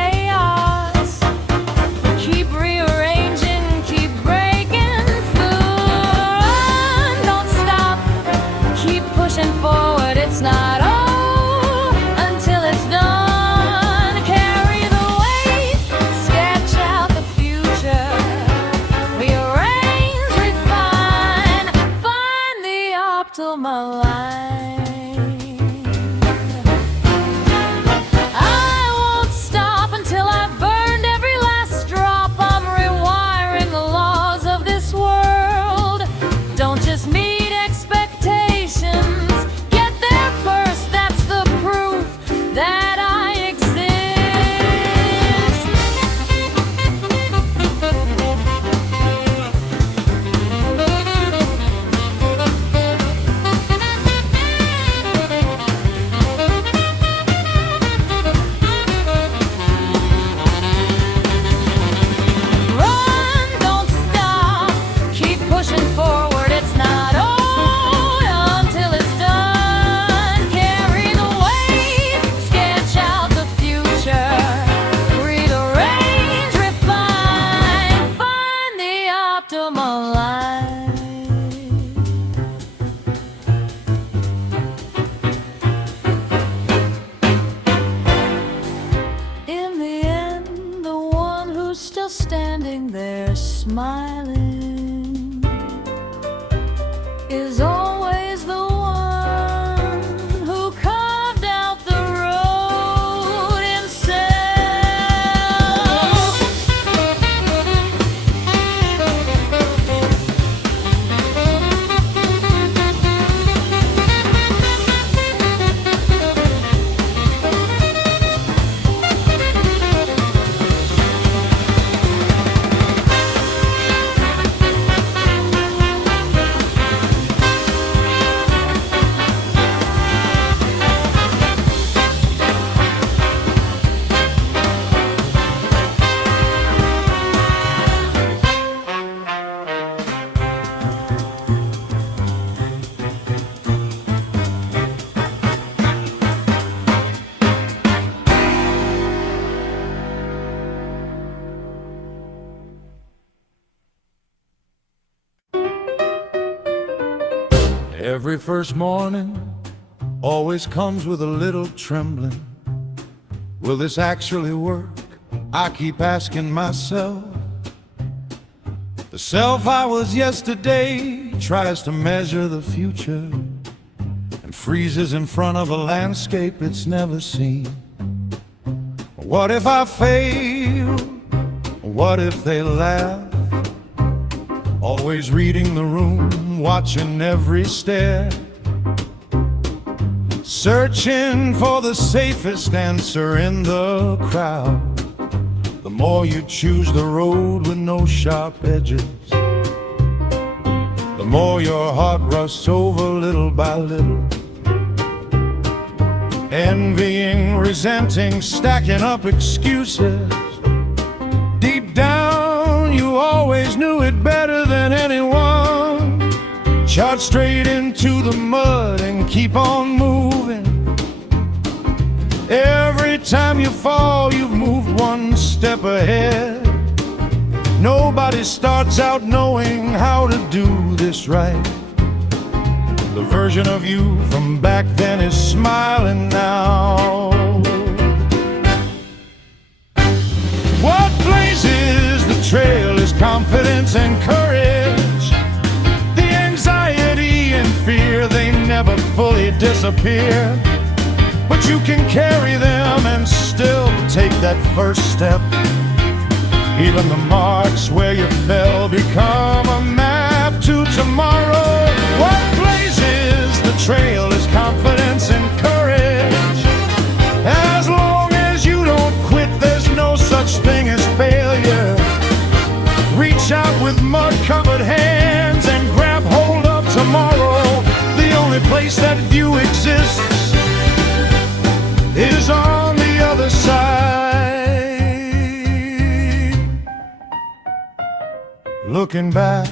Forward, it's not over until it's done. Carry the weight, sketch out the future. Rearrange, refine, find the optimal line. I won't stop until I've burned every last drop. I'm rewiring the laws of this world. Don't just meet expectations. That I exist. Run, don't stop, keep pushing forward. It's not over until it's done. Carry the weight, sketch out the future. Rearrange, refine, find the optimal line. In the end, the one who's still standing there smiling is always the one who carved out the road himself. Every first morning always comes with a little trembling. Will this actually work? I keep asking myself. The self I was yesterday tries to measure the future and freezes in front of a landscape it's never seen. What if I fail? What if they laugh? Always reading the room, watching every stare, searching for the safest answer in the crowd. The more you choose the road with no sharp edges, the more your heart rusts over little by little. Envying, resenting, stacking up excuses. Deep down, you always knew it better than anyone. Charge straight into the mud and keep on moving. Every time you fall, you've moved one step ahead. Nobody starts out knowing how to do this right. The version of you from back then is smiling now. What blazes the trail is confidence and courage. The anxiety and fear, they never fully disappear. But you can carry them and still take that first step. Even the marks where you fell become a map to tomorrow. What blazes the trail is confidence and courage. As long as you don't quit, there's no such thing as failure. Reach out with mud-covered hands and grab hold of tomorrow. The only place that view exists is on the other side. Looking back,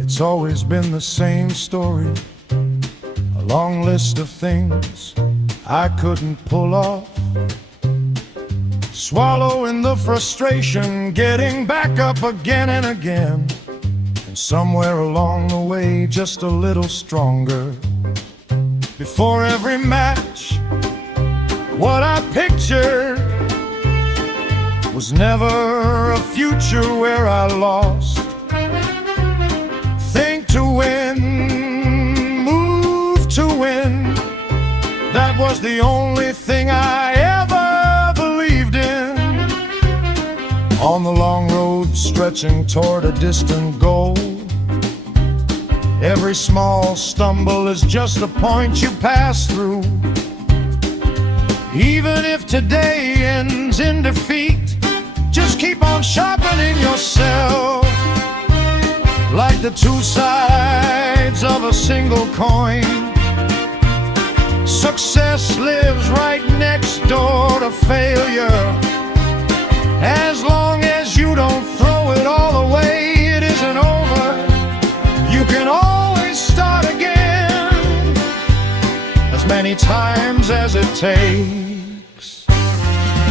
it's always been the same story. A long list of things I couldn't pull off. Swallowing the frustration, getting back up again and again. And somewhere along the way, just a little stronger. Before every match, what I pictured was never a future where I lost. Think to win, move to win. That was the only thing I ever believed in. On the long road stretching toward a distant goal, every small stumble is just a point you pass through. Even if today ends in defeat, just keep on sharpening yourself. Like the two sides of a single coin, success lives right next door to failure. As long as you don't throw it all away, it isn't over. You can always start again, as many times as it takes.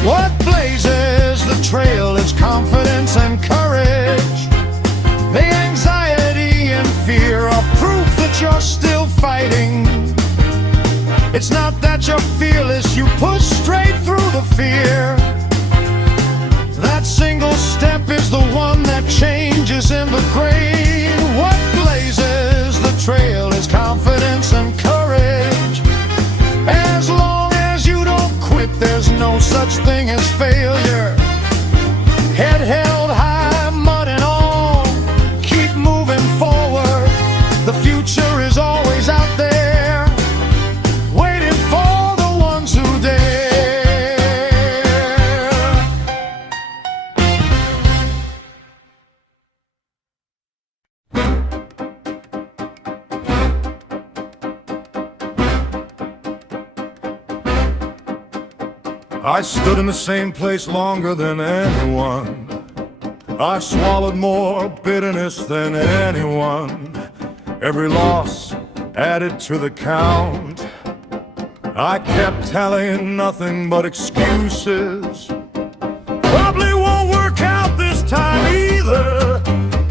What blazes the trail is confidence and courage. The anxiety and fear are proof that you're still fighting. It's not that you're fearless, you push straight through the fear. That single step is the one that changes in the grain. What blazes the trail is confidence and courage. As long as you don't quit, there's no such thing as failure. Head held high, mud and all, keep moving forward. The future is always out there, waiting for the ones who dare. I stood in the same place longer than anyone. I swallowed more bitterness than anyone. Every loss added to the count. I kept tallying nothing but excuses. Probably won't work out this time either.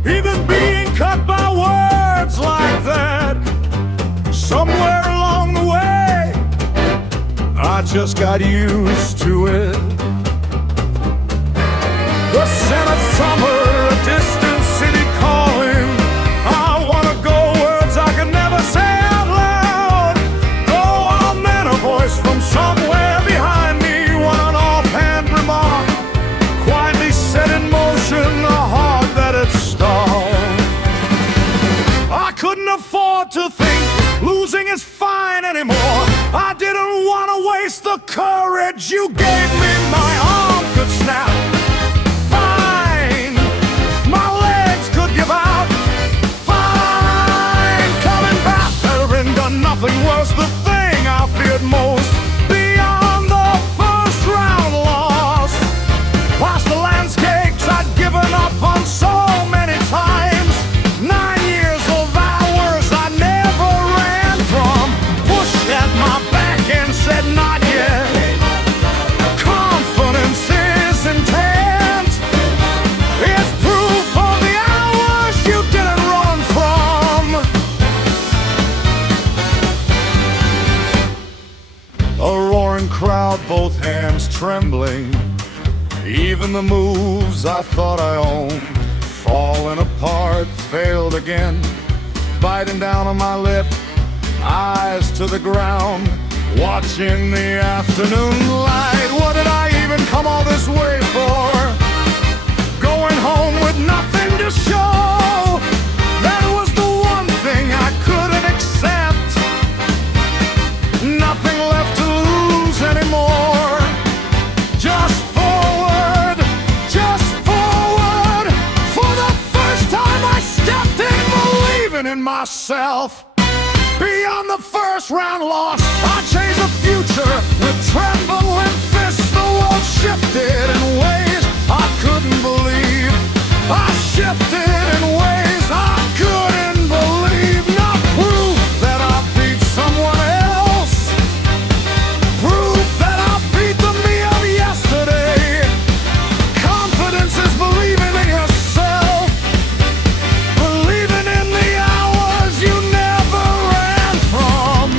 Even being cut by words like that. Somewhere along the way, I just got used to it. The scent of summer, a distant city couldn't afford to think losing is fine anymore. I didn't want to waste the courage you gave me. My arm could snap, fine. My legs could give out, fine. Coming back better into nothing was the thing I feared most. Beyond the first round loss, past the landscapes I'd given up on so many times. 9 years of hours I never ran from, pushed at my back and said not yet. Confidence is intent. It's proof of the hours you didn't run from. A roaring crowd, both hands trembling. Even the moves I thought I owned, falling apart, failed again. Biting down on my lip, eyes to the ground, watching the afternoon light. What did I even come all this way for? Going home with nothing to show. That was the one thing I couldn't accept. Nothing left to lose anymore. Just forward, just forward. For the first time I stepped in believing in myself. Beyond the first round loss, I chased a future with trembling fists. The world shifted in ways I couldn't believe. I shifted in ways I couldn't believe. Not proof that I beat someone else, proof that I beat the me of yesterday. Confidence is believing in yourself, believing in the hours you never ran from.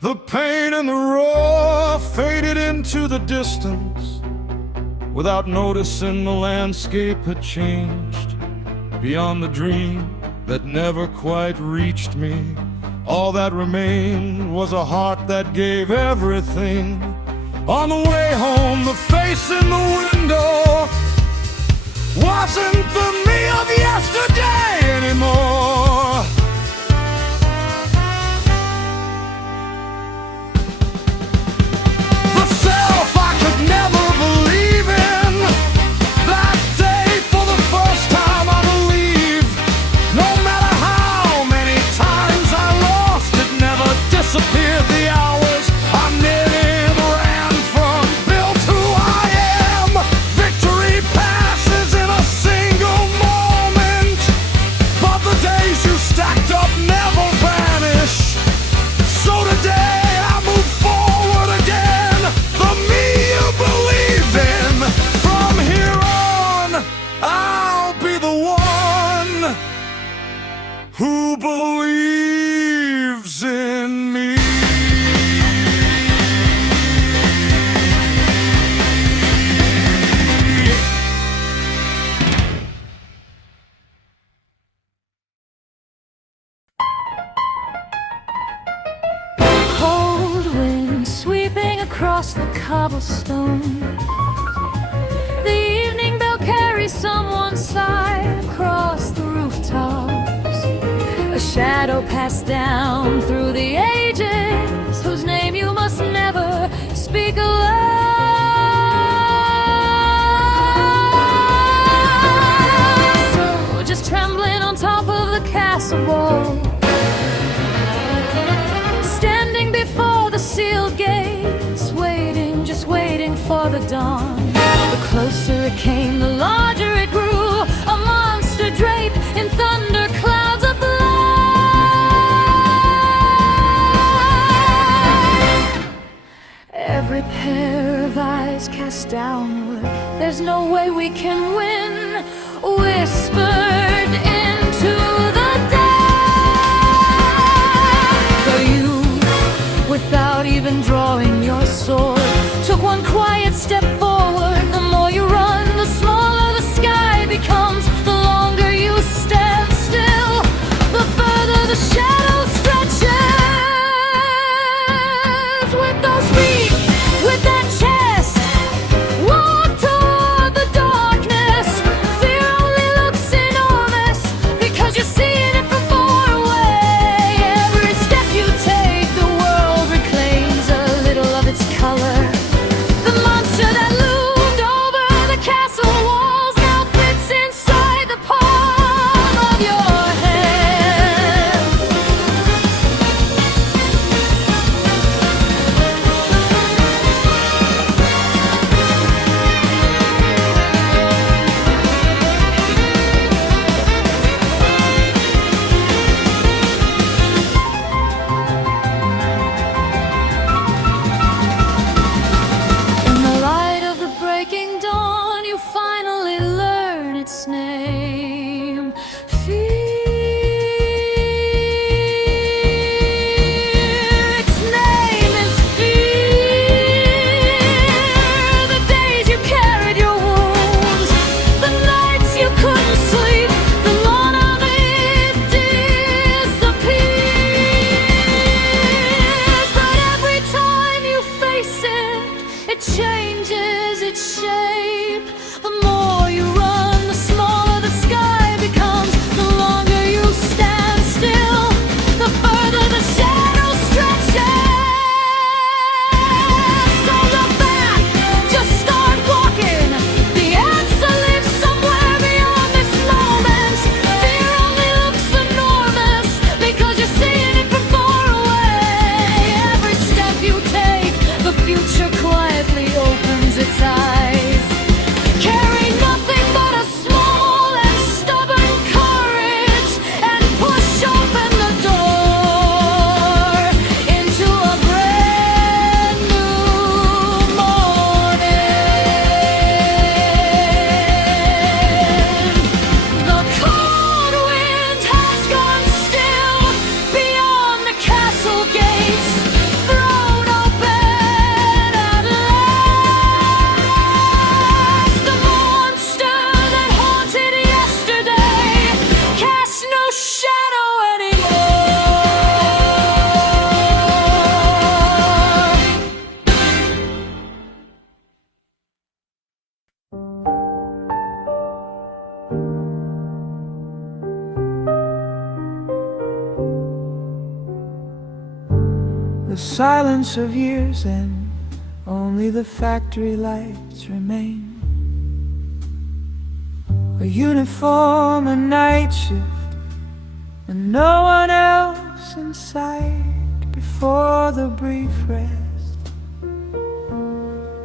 The pain and the roar faded into the distance. Without noticing, the landscape had changed. Beyond the dream that never quite reached me, all that remained was a heart that gave everything. On the way home, the face in the window wasn't the me of yesterday anymore. The self I could never believe in, that day for the first time I believe. No matter how many times I lost, it never disappeared. The hours I never ran from built who I am. Victory passes in a single moment, but the days you stacked up never vanish. So today I move forward again, the me you believed in. From here on, I'll be the one who believes in me. Cold wind sweeping across the cobblestone. The evening bell carries someone's sigh across the rooftops. A shadow passed down through the ages, whose name you must never speak aloud. So just trembling on top of the castle wall, standing before the sealed gates, waiting, just waiting for the dawn. The closer it came, the larger it grew, a monster draped in thunder clouds of light. Every pair of eyes cast downward, there's no way we can win, whispered into the dark. But you, without even drawing your sword, took one quiet step forward. The more you run, the smaller the sky becomes, the longer you stand still. the silence of years, and only the factory lights remain. A uniform, a night shift, and no one else in sight before the brief rest.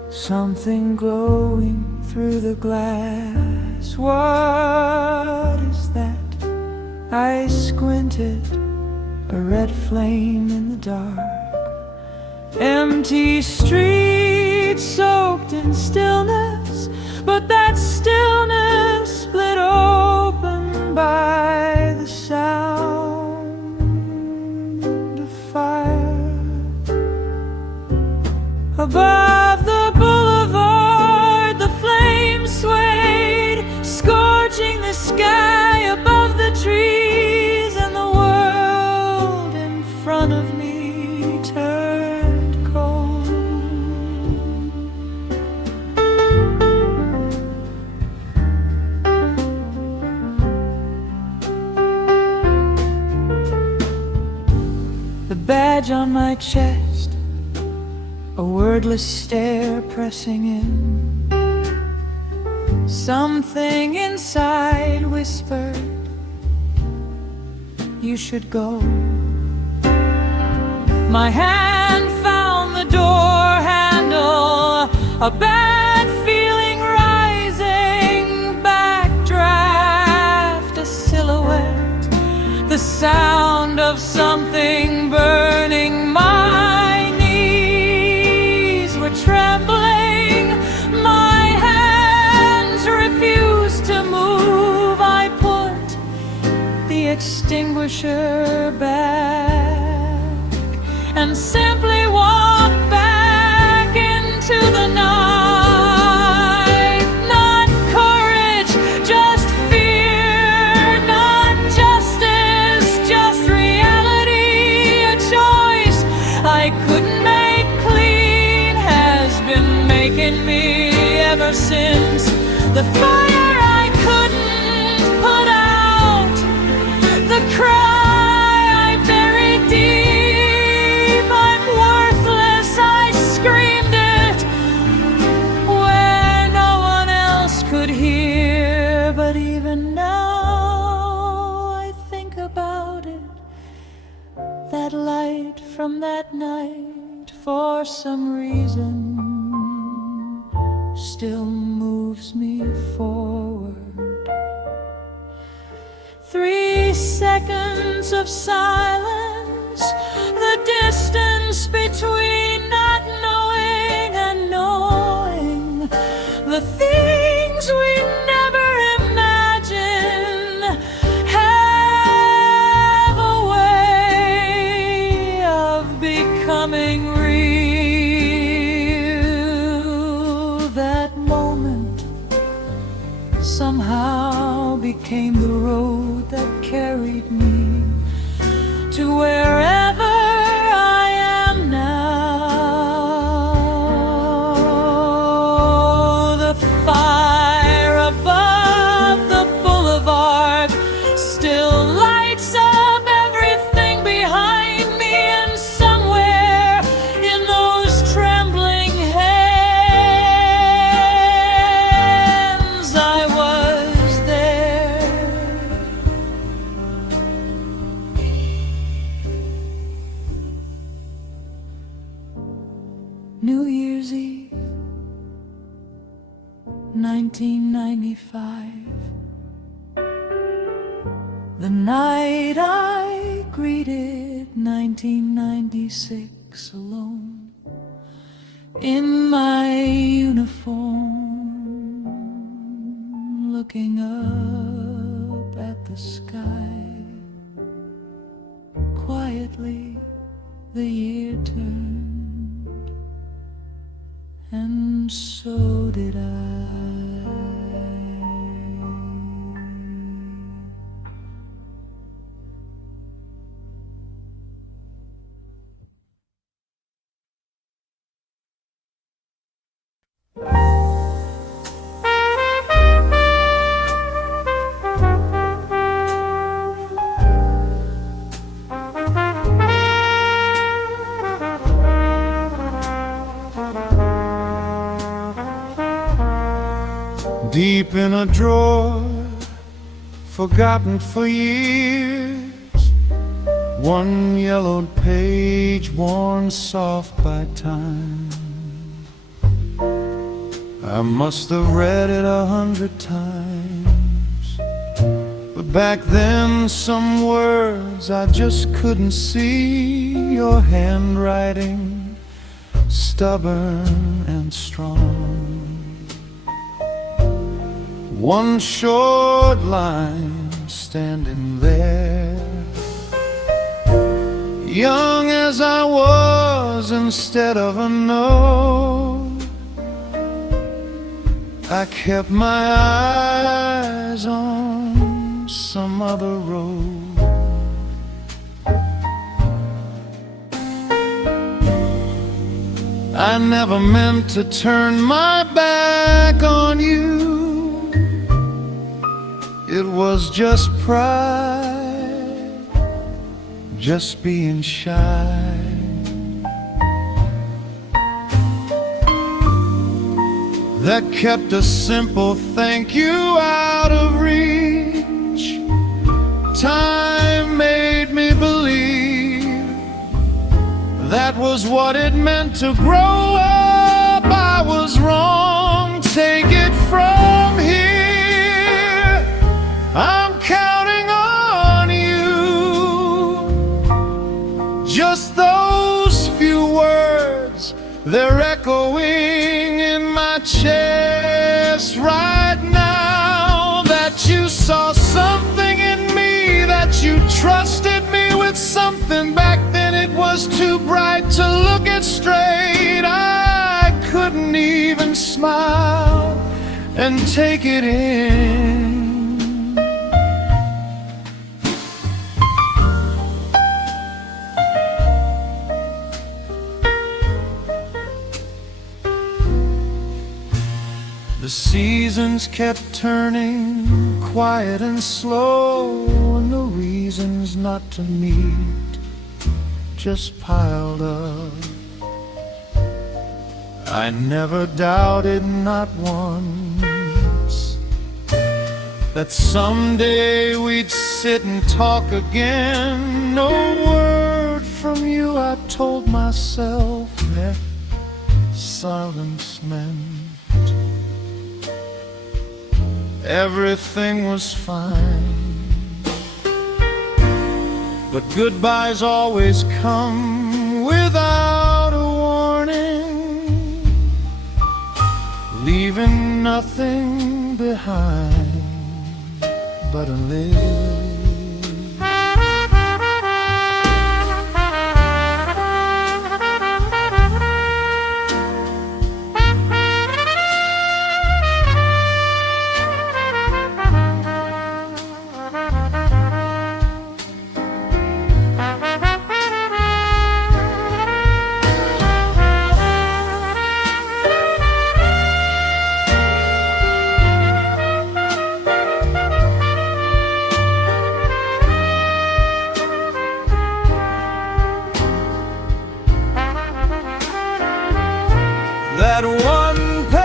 Something glowing through the glass. What is that? I squinted, a red flame in the dark. Empty streets soaked in stillness, but that stillness split open by the sound of fire. Above the boulevard, the flames swayed, scorching the sky above the trees, and the world in front of me turned cold. The badge on my chest, a wordless stare pressing in. Something inside whispered, you should go. My hand found the door handle, a bad feeling rising, backdraft, a silhouette, the sound of something burning. My knees were trembling, my hands refused to move. I put the extinguisher back and simply walked back into the night. Not courage, just fear, not justice, just reality. A choice I couldn't make clean has been making me ever since. The fire I couldn't put out, the cry I buried deep. I'm worthless, I screamed it where no one else could hear. But even now I think about it, that light from that night, for some reason, still moves me forward. 3 seconds of silence, the distance between not knowing and knowing. The things we never imagine have a way of becoming real. That moment somehow became the road that carried me to wherever I am now. The fire above the boulevard still lights up everything behind me, and somewhere in those trembling hands I was there. New Year's Eve, 1995. The night I greeted 1996 alone, in my uniform, looking up at the sky. Quietly the year turned, and so did I. deep in a drawer, forgotten for years. One yellowed page worn soft by time. I must have read it 100 times, but back then some words I just couldn't see. Your handwriting, stubborn and strong. One short line standing there. Young as I was, instead of a no, I kept my eyes on some other road. I never meant to turn my back on you. It was just pride, just being shy. That kept a simple thank you out of reach. Time made me believe that was what it meant to grow up. I was wrong, take it from here. I'm counting on you. Just those few words, they're echoing in my chest right now. That you saw something in me, that you trusted me with something back then. It was too bright to look it straight. I couldn't even smile and take it in. The seasons kept turning, quiet and slow, and the reasons not to meet just piled up. I never doubted, not once, that someday we'd sit and talk again. No word from you, I told myself, that silence meant everything was fine. But goodbyes always come without a warning, leaving nothing behind but a list. That one page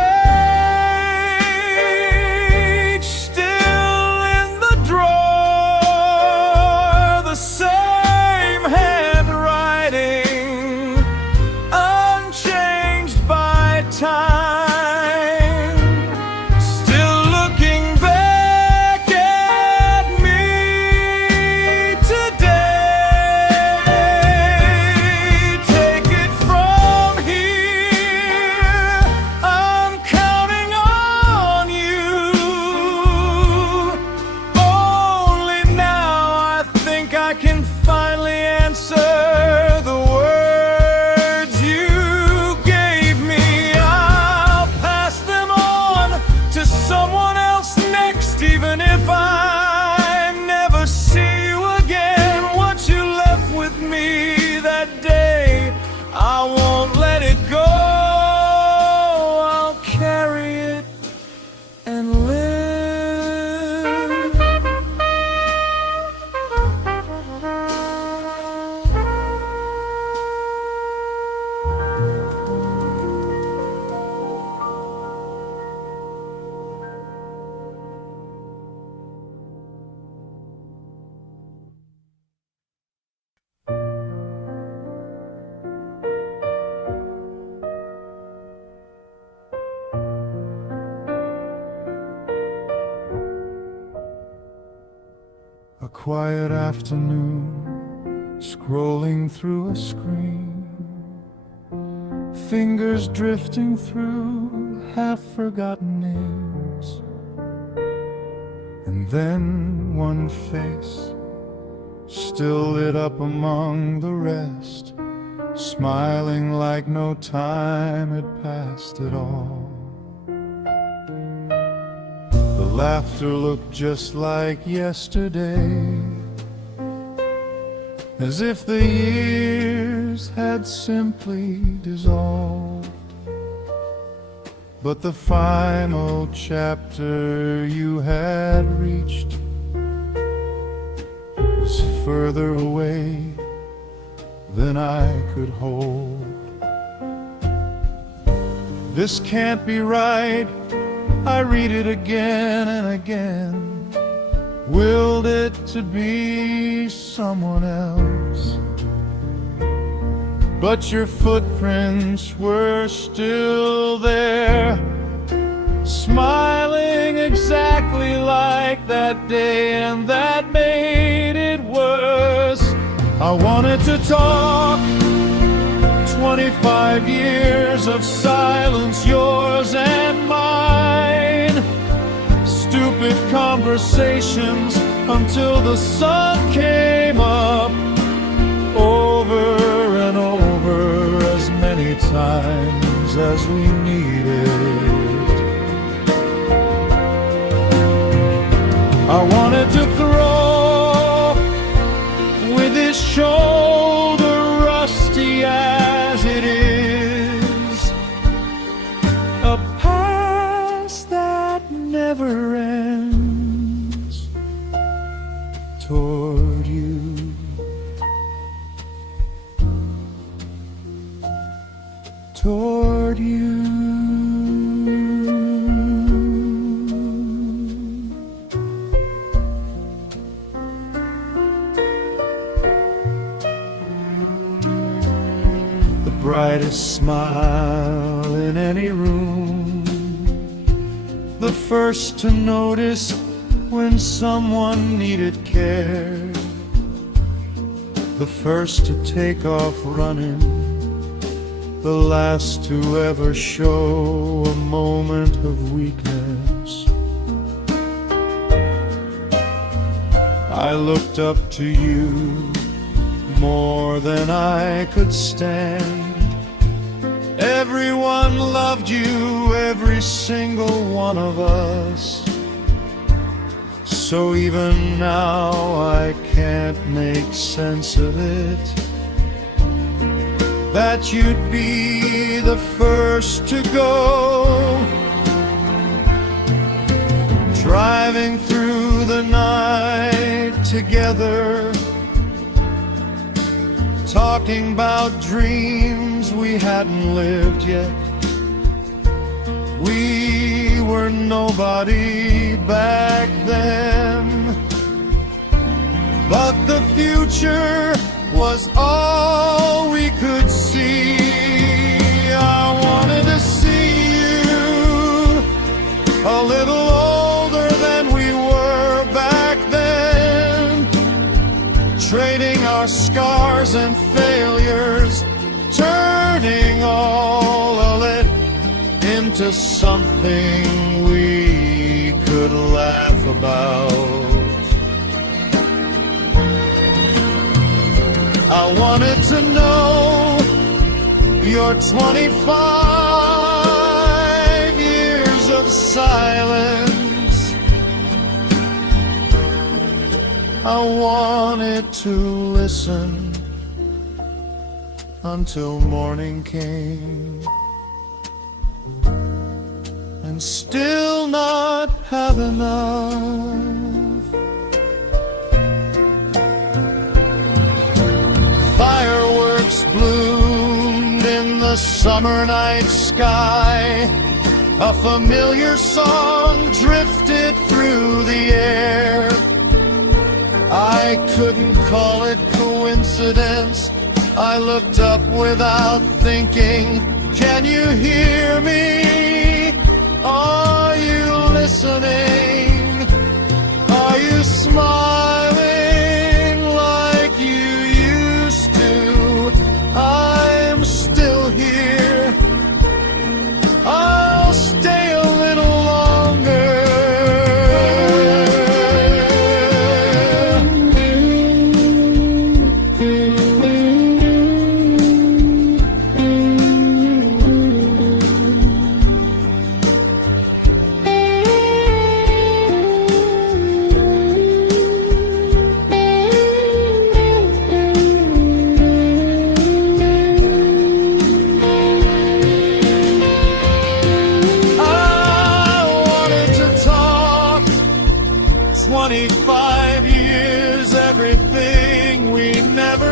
still in the drawer, the same handwriting, unchanged by time, still looking back at me today. Take it from here, I'm counting on you. Only now I think I can finally answer the words you gave me. I'll pass them on to someone else next, even if I never see you again. What you left with me that day, I won't let it go. I'll carry it and live. quiet afternoon, scrolling through a screen, fingers drifting through half-forgotten names. And then one face, still lit up among the rest, smiling like no time had passed at all. The laughter looked just like yesterday, as if the years had simply dissolved. But the final chapter you had reached was further away than I could hold. This can't be right, I read it again and again, willed it to be someone else. But your footprints were still there, smiling exactly like that day, and that made it worse. I wanted to talk, 25 years of silence, yours and mine, stupid conversations until the sun came up, over and over as many times as we needed. I wanted to throw with his shoulder rusty as it is, a past that never ends, toward you. Toward you. The brightest smile in any room, the first to notice when someone needed care, the first to take off running, the last to ever show a moment of weakness. I looked up to you more than I could stand. Everyone loved you, every single one of us. So even now I can't make sense of it, that you'd be the first to go, driving through the night together, talking about dreams we hadn't lived yet. We were nobody back then, but the future was all we could see. I wanted to see you a little older than we were back then, trading our scars and failures, turning all of it into something we could laugh about. I wanted to know your 25 years of silence. I wanted to listen until morning came, and still not have enough. Fireworks bloomed in the summer night sky, a familiar song drifted through the air. I couldn't call it coincidence, I looked up without thinking. Can you hear me? Are you listening? Are you smiling?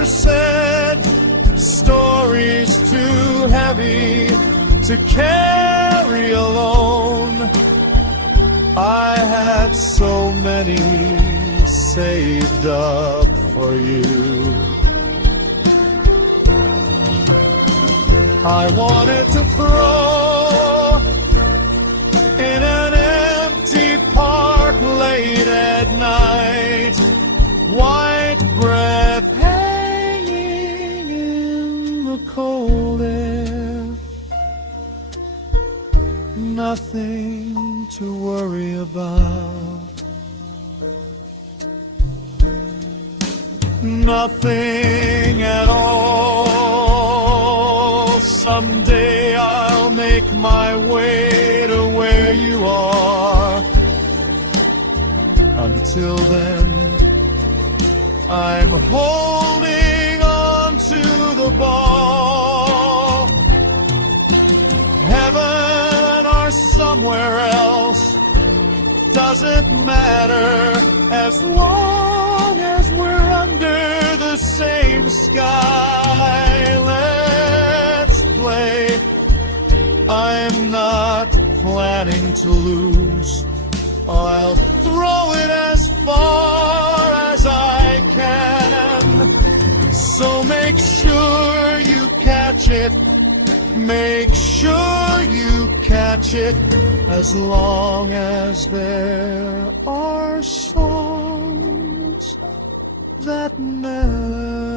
never said stories too heavy to carry alone. I had so many saved up for you. I wanted to throw in an empty park late at night, white breath hanging in the cold air. Nothing to worry about, nothing at all. Someday I'll make my way to where you are. Until then, I'm holding on to the ball. Heaven or somewhere else, doesn't matter as long as we're under the same sky. Let's play. I'm not planning to lose. I'll throw it as far as I can. So make sure you catch it. Make sure you catch it. As long as there are songs that matter.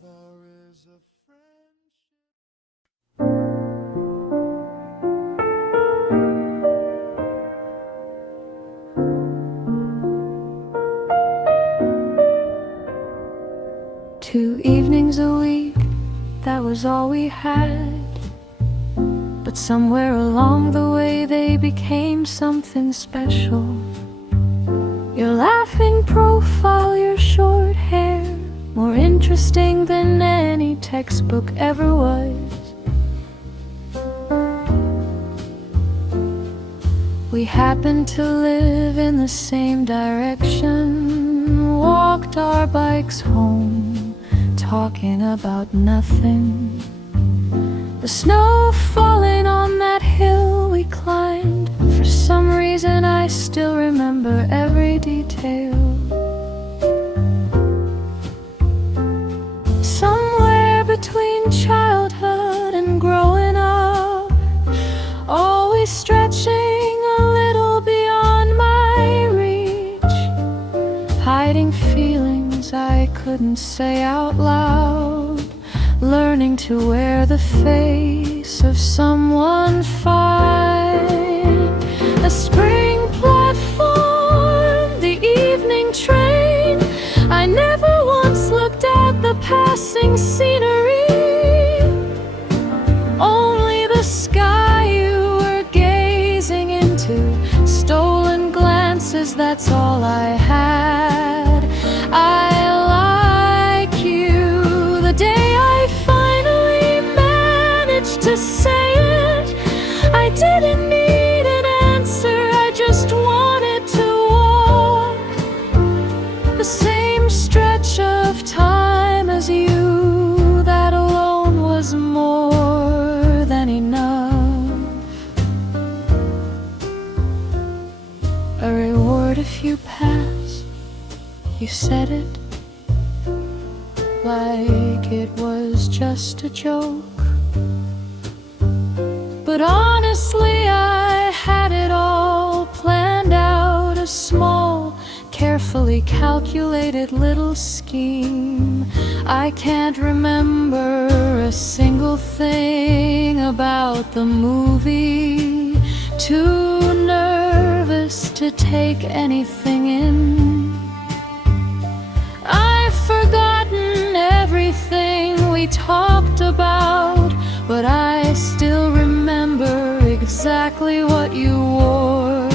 There is a Two evenings a week, that was all we had. But somewhere along the way they became something special. Your laughing profile, your short hair, more interesting than any textbook ever was. We happened to live in the same direction, walked our bikes home, talking about nothing. The snow falling on that hill we climbed, for some reason I still remember every detail. Somewhere between childhood and growing up, always stretching a little beyond my reach, hiding feelings I couldn't say out loud, learning to wear the face of someone fine. The spring platform, the evening train, I never once looked at the passing scenery. Only the sky you were gazing into, stolen glances, that's all I had. I like you. The day I finally managed to say it, I didn't need an answer, I just wanted to walk the same stretch of time as you. That alone was more than enough. A reward if you pass, you said it like it was just a joke. But honestly, I had it all planned out, a small, carefully calculated little scheme. I can't remember a single thing about the movie, too nervous to take anything in. I've forgotten everything we talked about, but I still remember exactly what you wore.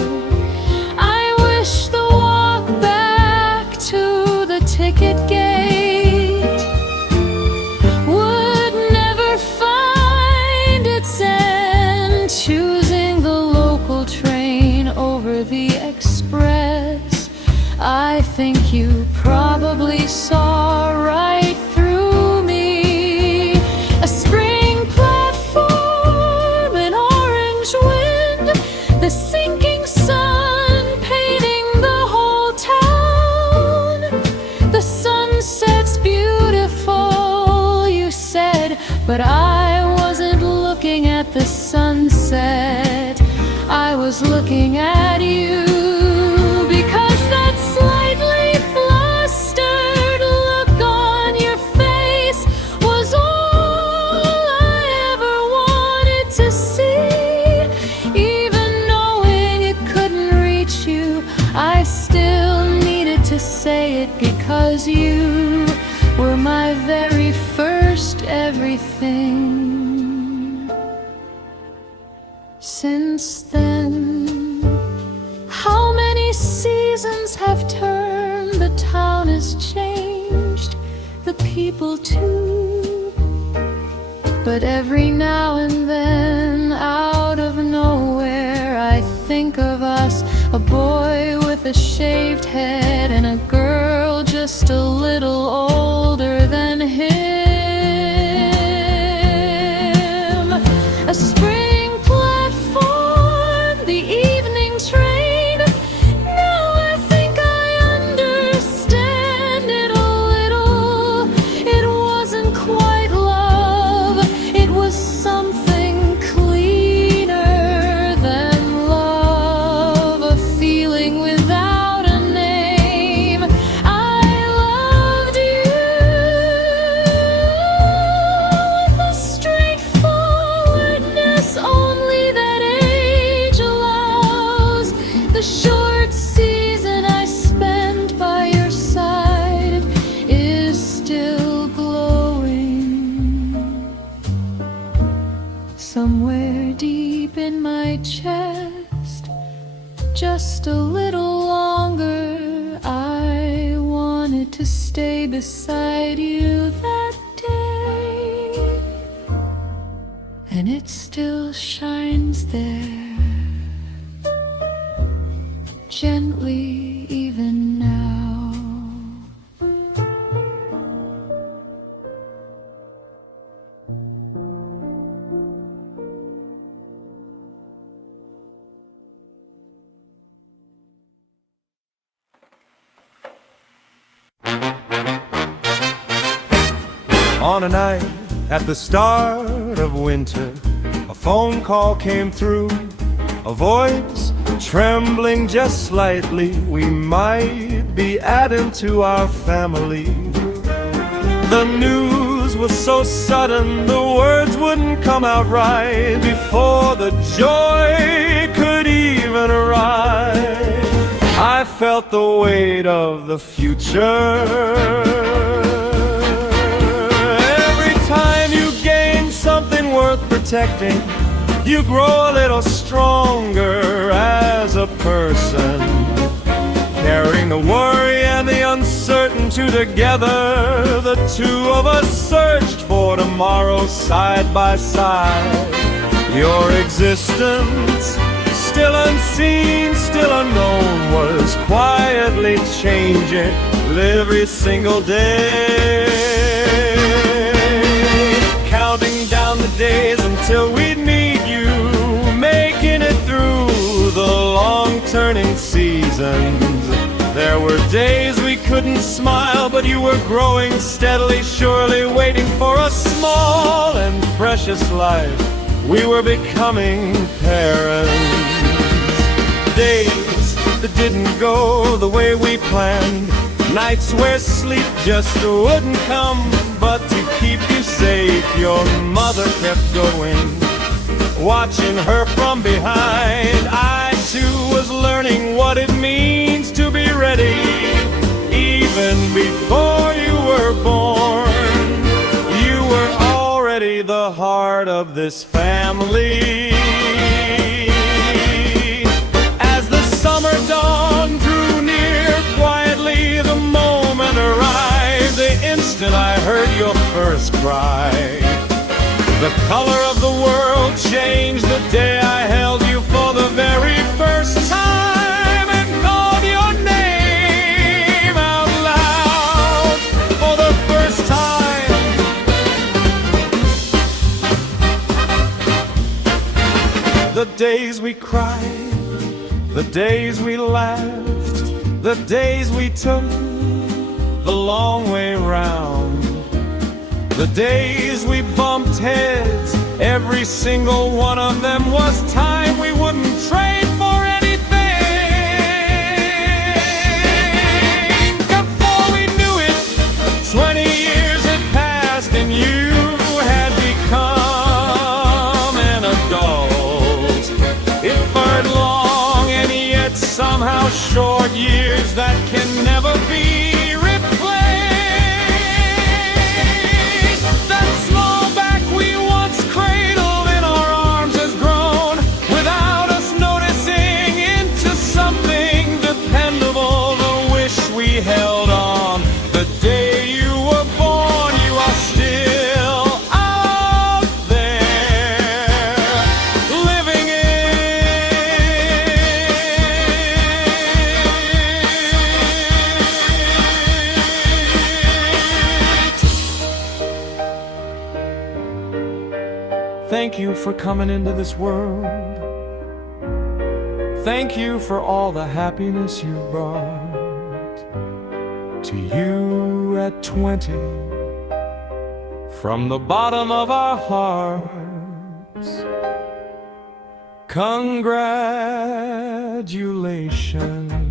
I wish the walk back to the ticket gate would never find its end, choosing or the Express. I think you probably saw right through me. A spring platform, an orange wind, the sinking sun painting the whole town. The sunset's beautiful, you said, but I wasn't looking at the sunset. I was looking at you, because that slightly flustered look on your face was all I ever wanted to see. Even knowing it couldn't reach you, I still needed to say it, because you were my very first everything. Since then, how many seasons have turned? The town has changed, the people too. But every now and then, out of nowhere, I think of us, a boy with a shaved head and a girl just a little older than him. A spring platform, the evening train. Now I think I understand it a little. It wasn't quite love, it was something cleaner than love, a feeling without a name. I loved you with a straightforwardness only that age allows. The short season I spent by your side is still glowing. Somewhere deep in my chest, just a little longer, I wanted to stay beside you that day. And it still shines there, gently even now. On a night at the start of winter, a phone call came through, a voice trembling just slightly. We might be adding to our family. The news was so sudden, the words wouldn't come out right before the joy could even arrive. I felt the weight of the future. Time you gain something worth protecting, you grow a little stronger as a person. Carrying the worry and the uncertainty together, the two of us searched for tomorrow side by side. Your existence, still unseen, still unknown, was quietly changing every single day. Counting down the days until we'd meet you, making it through the long turning seasons. There were days we couldn't smile, but you were growing steadily, surely waiting for a small and precious life. We were becoming parents. Days that didn't go the way we planned, nights where sleep just wouldn't come. But to keep you safe, your mother kept going, watching her from behind. I too was learning what it means to be ready, even before you were born. You were already the heart of this family. As the summer dawn drew near, quietly the moment arrived, the instant I heard your first cry. The color of the world changed the day I held you for the very first time. we cried, the days we laughed, the days we took the long way round, the days we bumped heads, every single one of them was time we wouldn't trade for anything. Before we knew it, 20 years had passed and you had become an adult. It felt long and yet somehow short years that can never be held on. The day you were born, you are still out there living it. Thank you for coming into this world. Thank you for all the happiness you brought. To you at 20, from the bottom of our hearts, congratulations.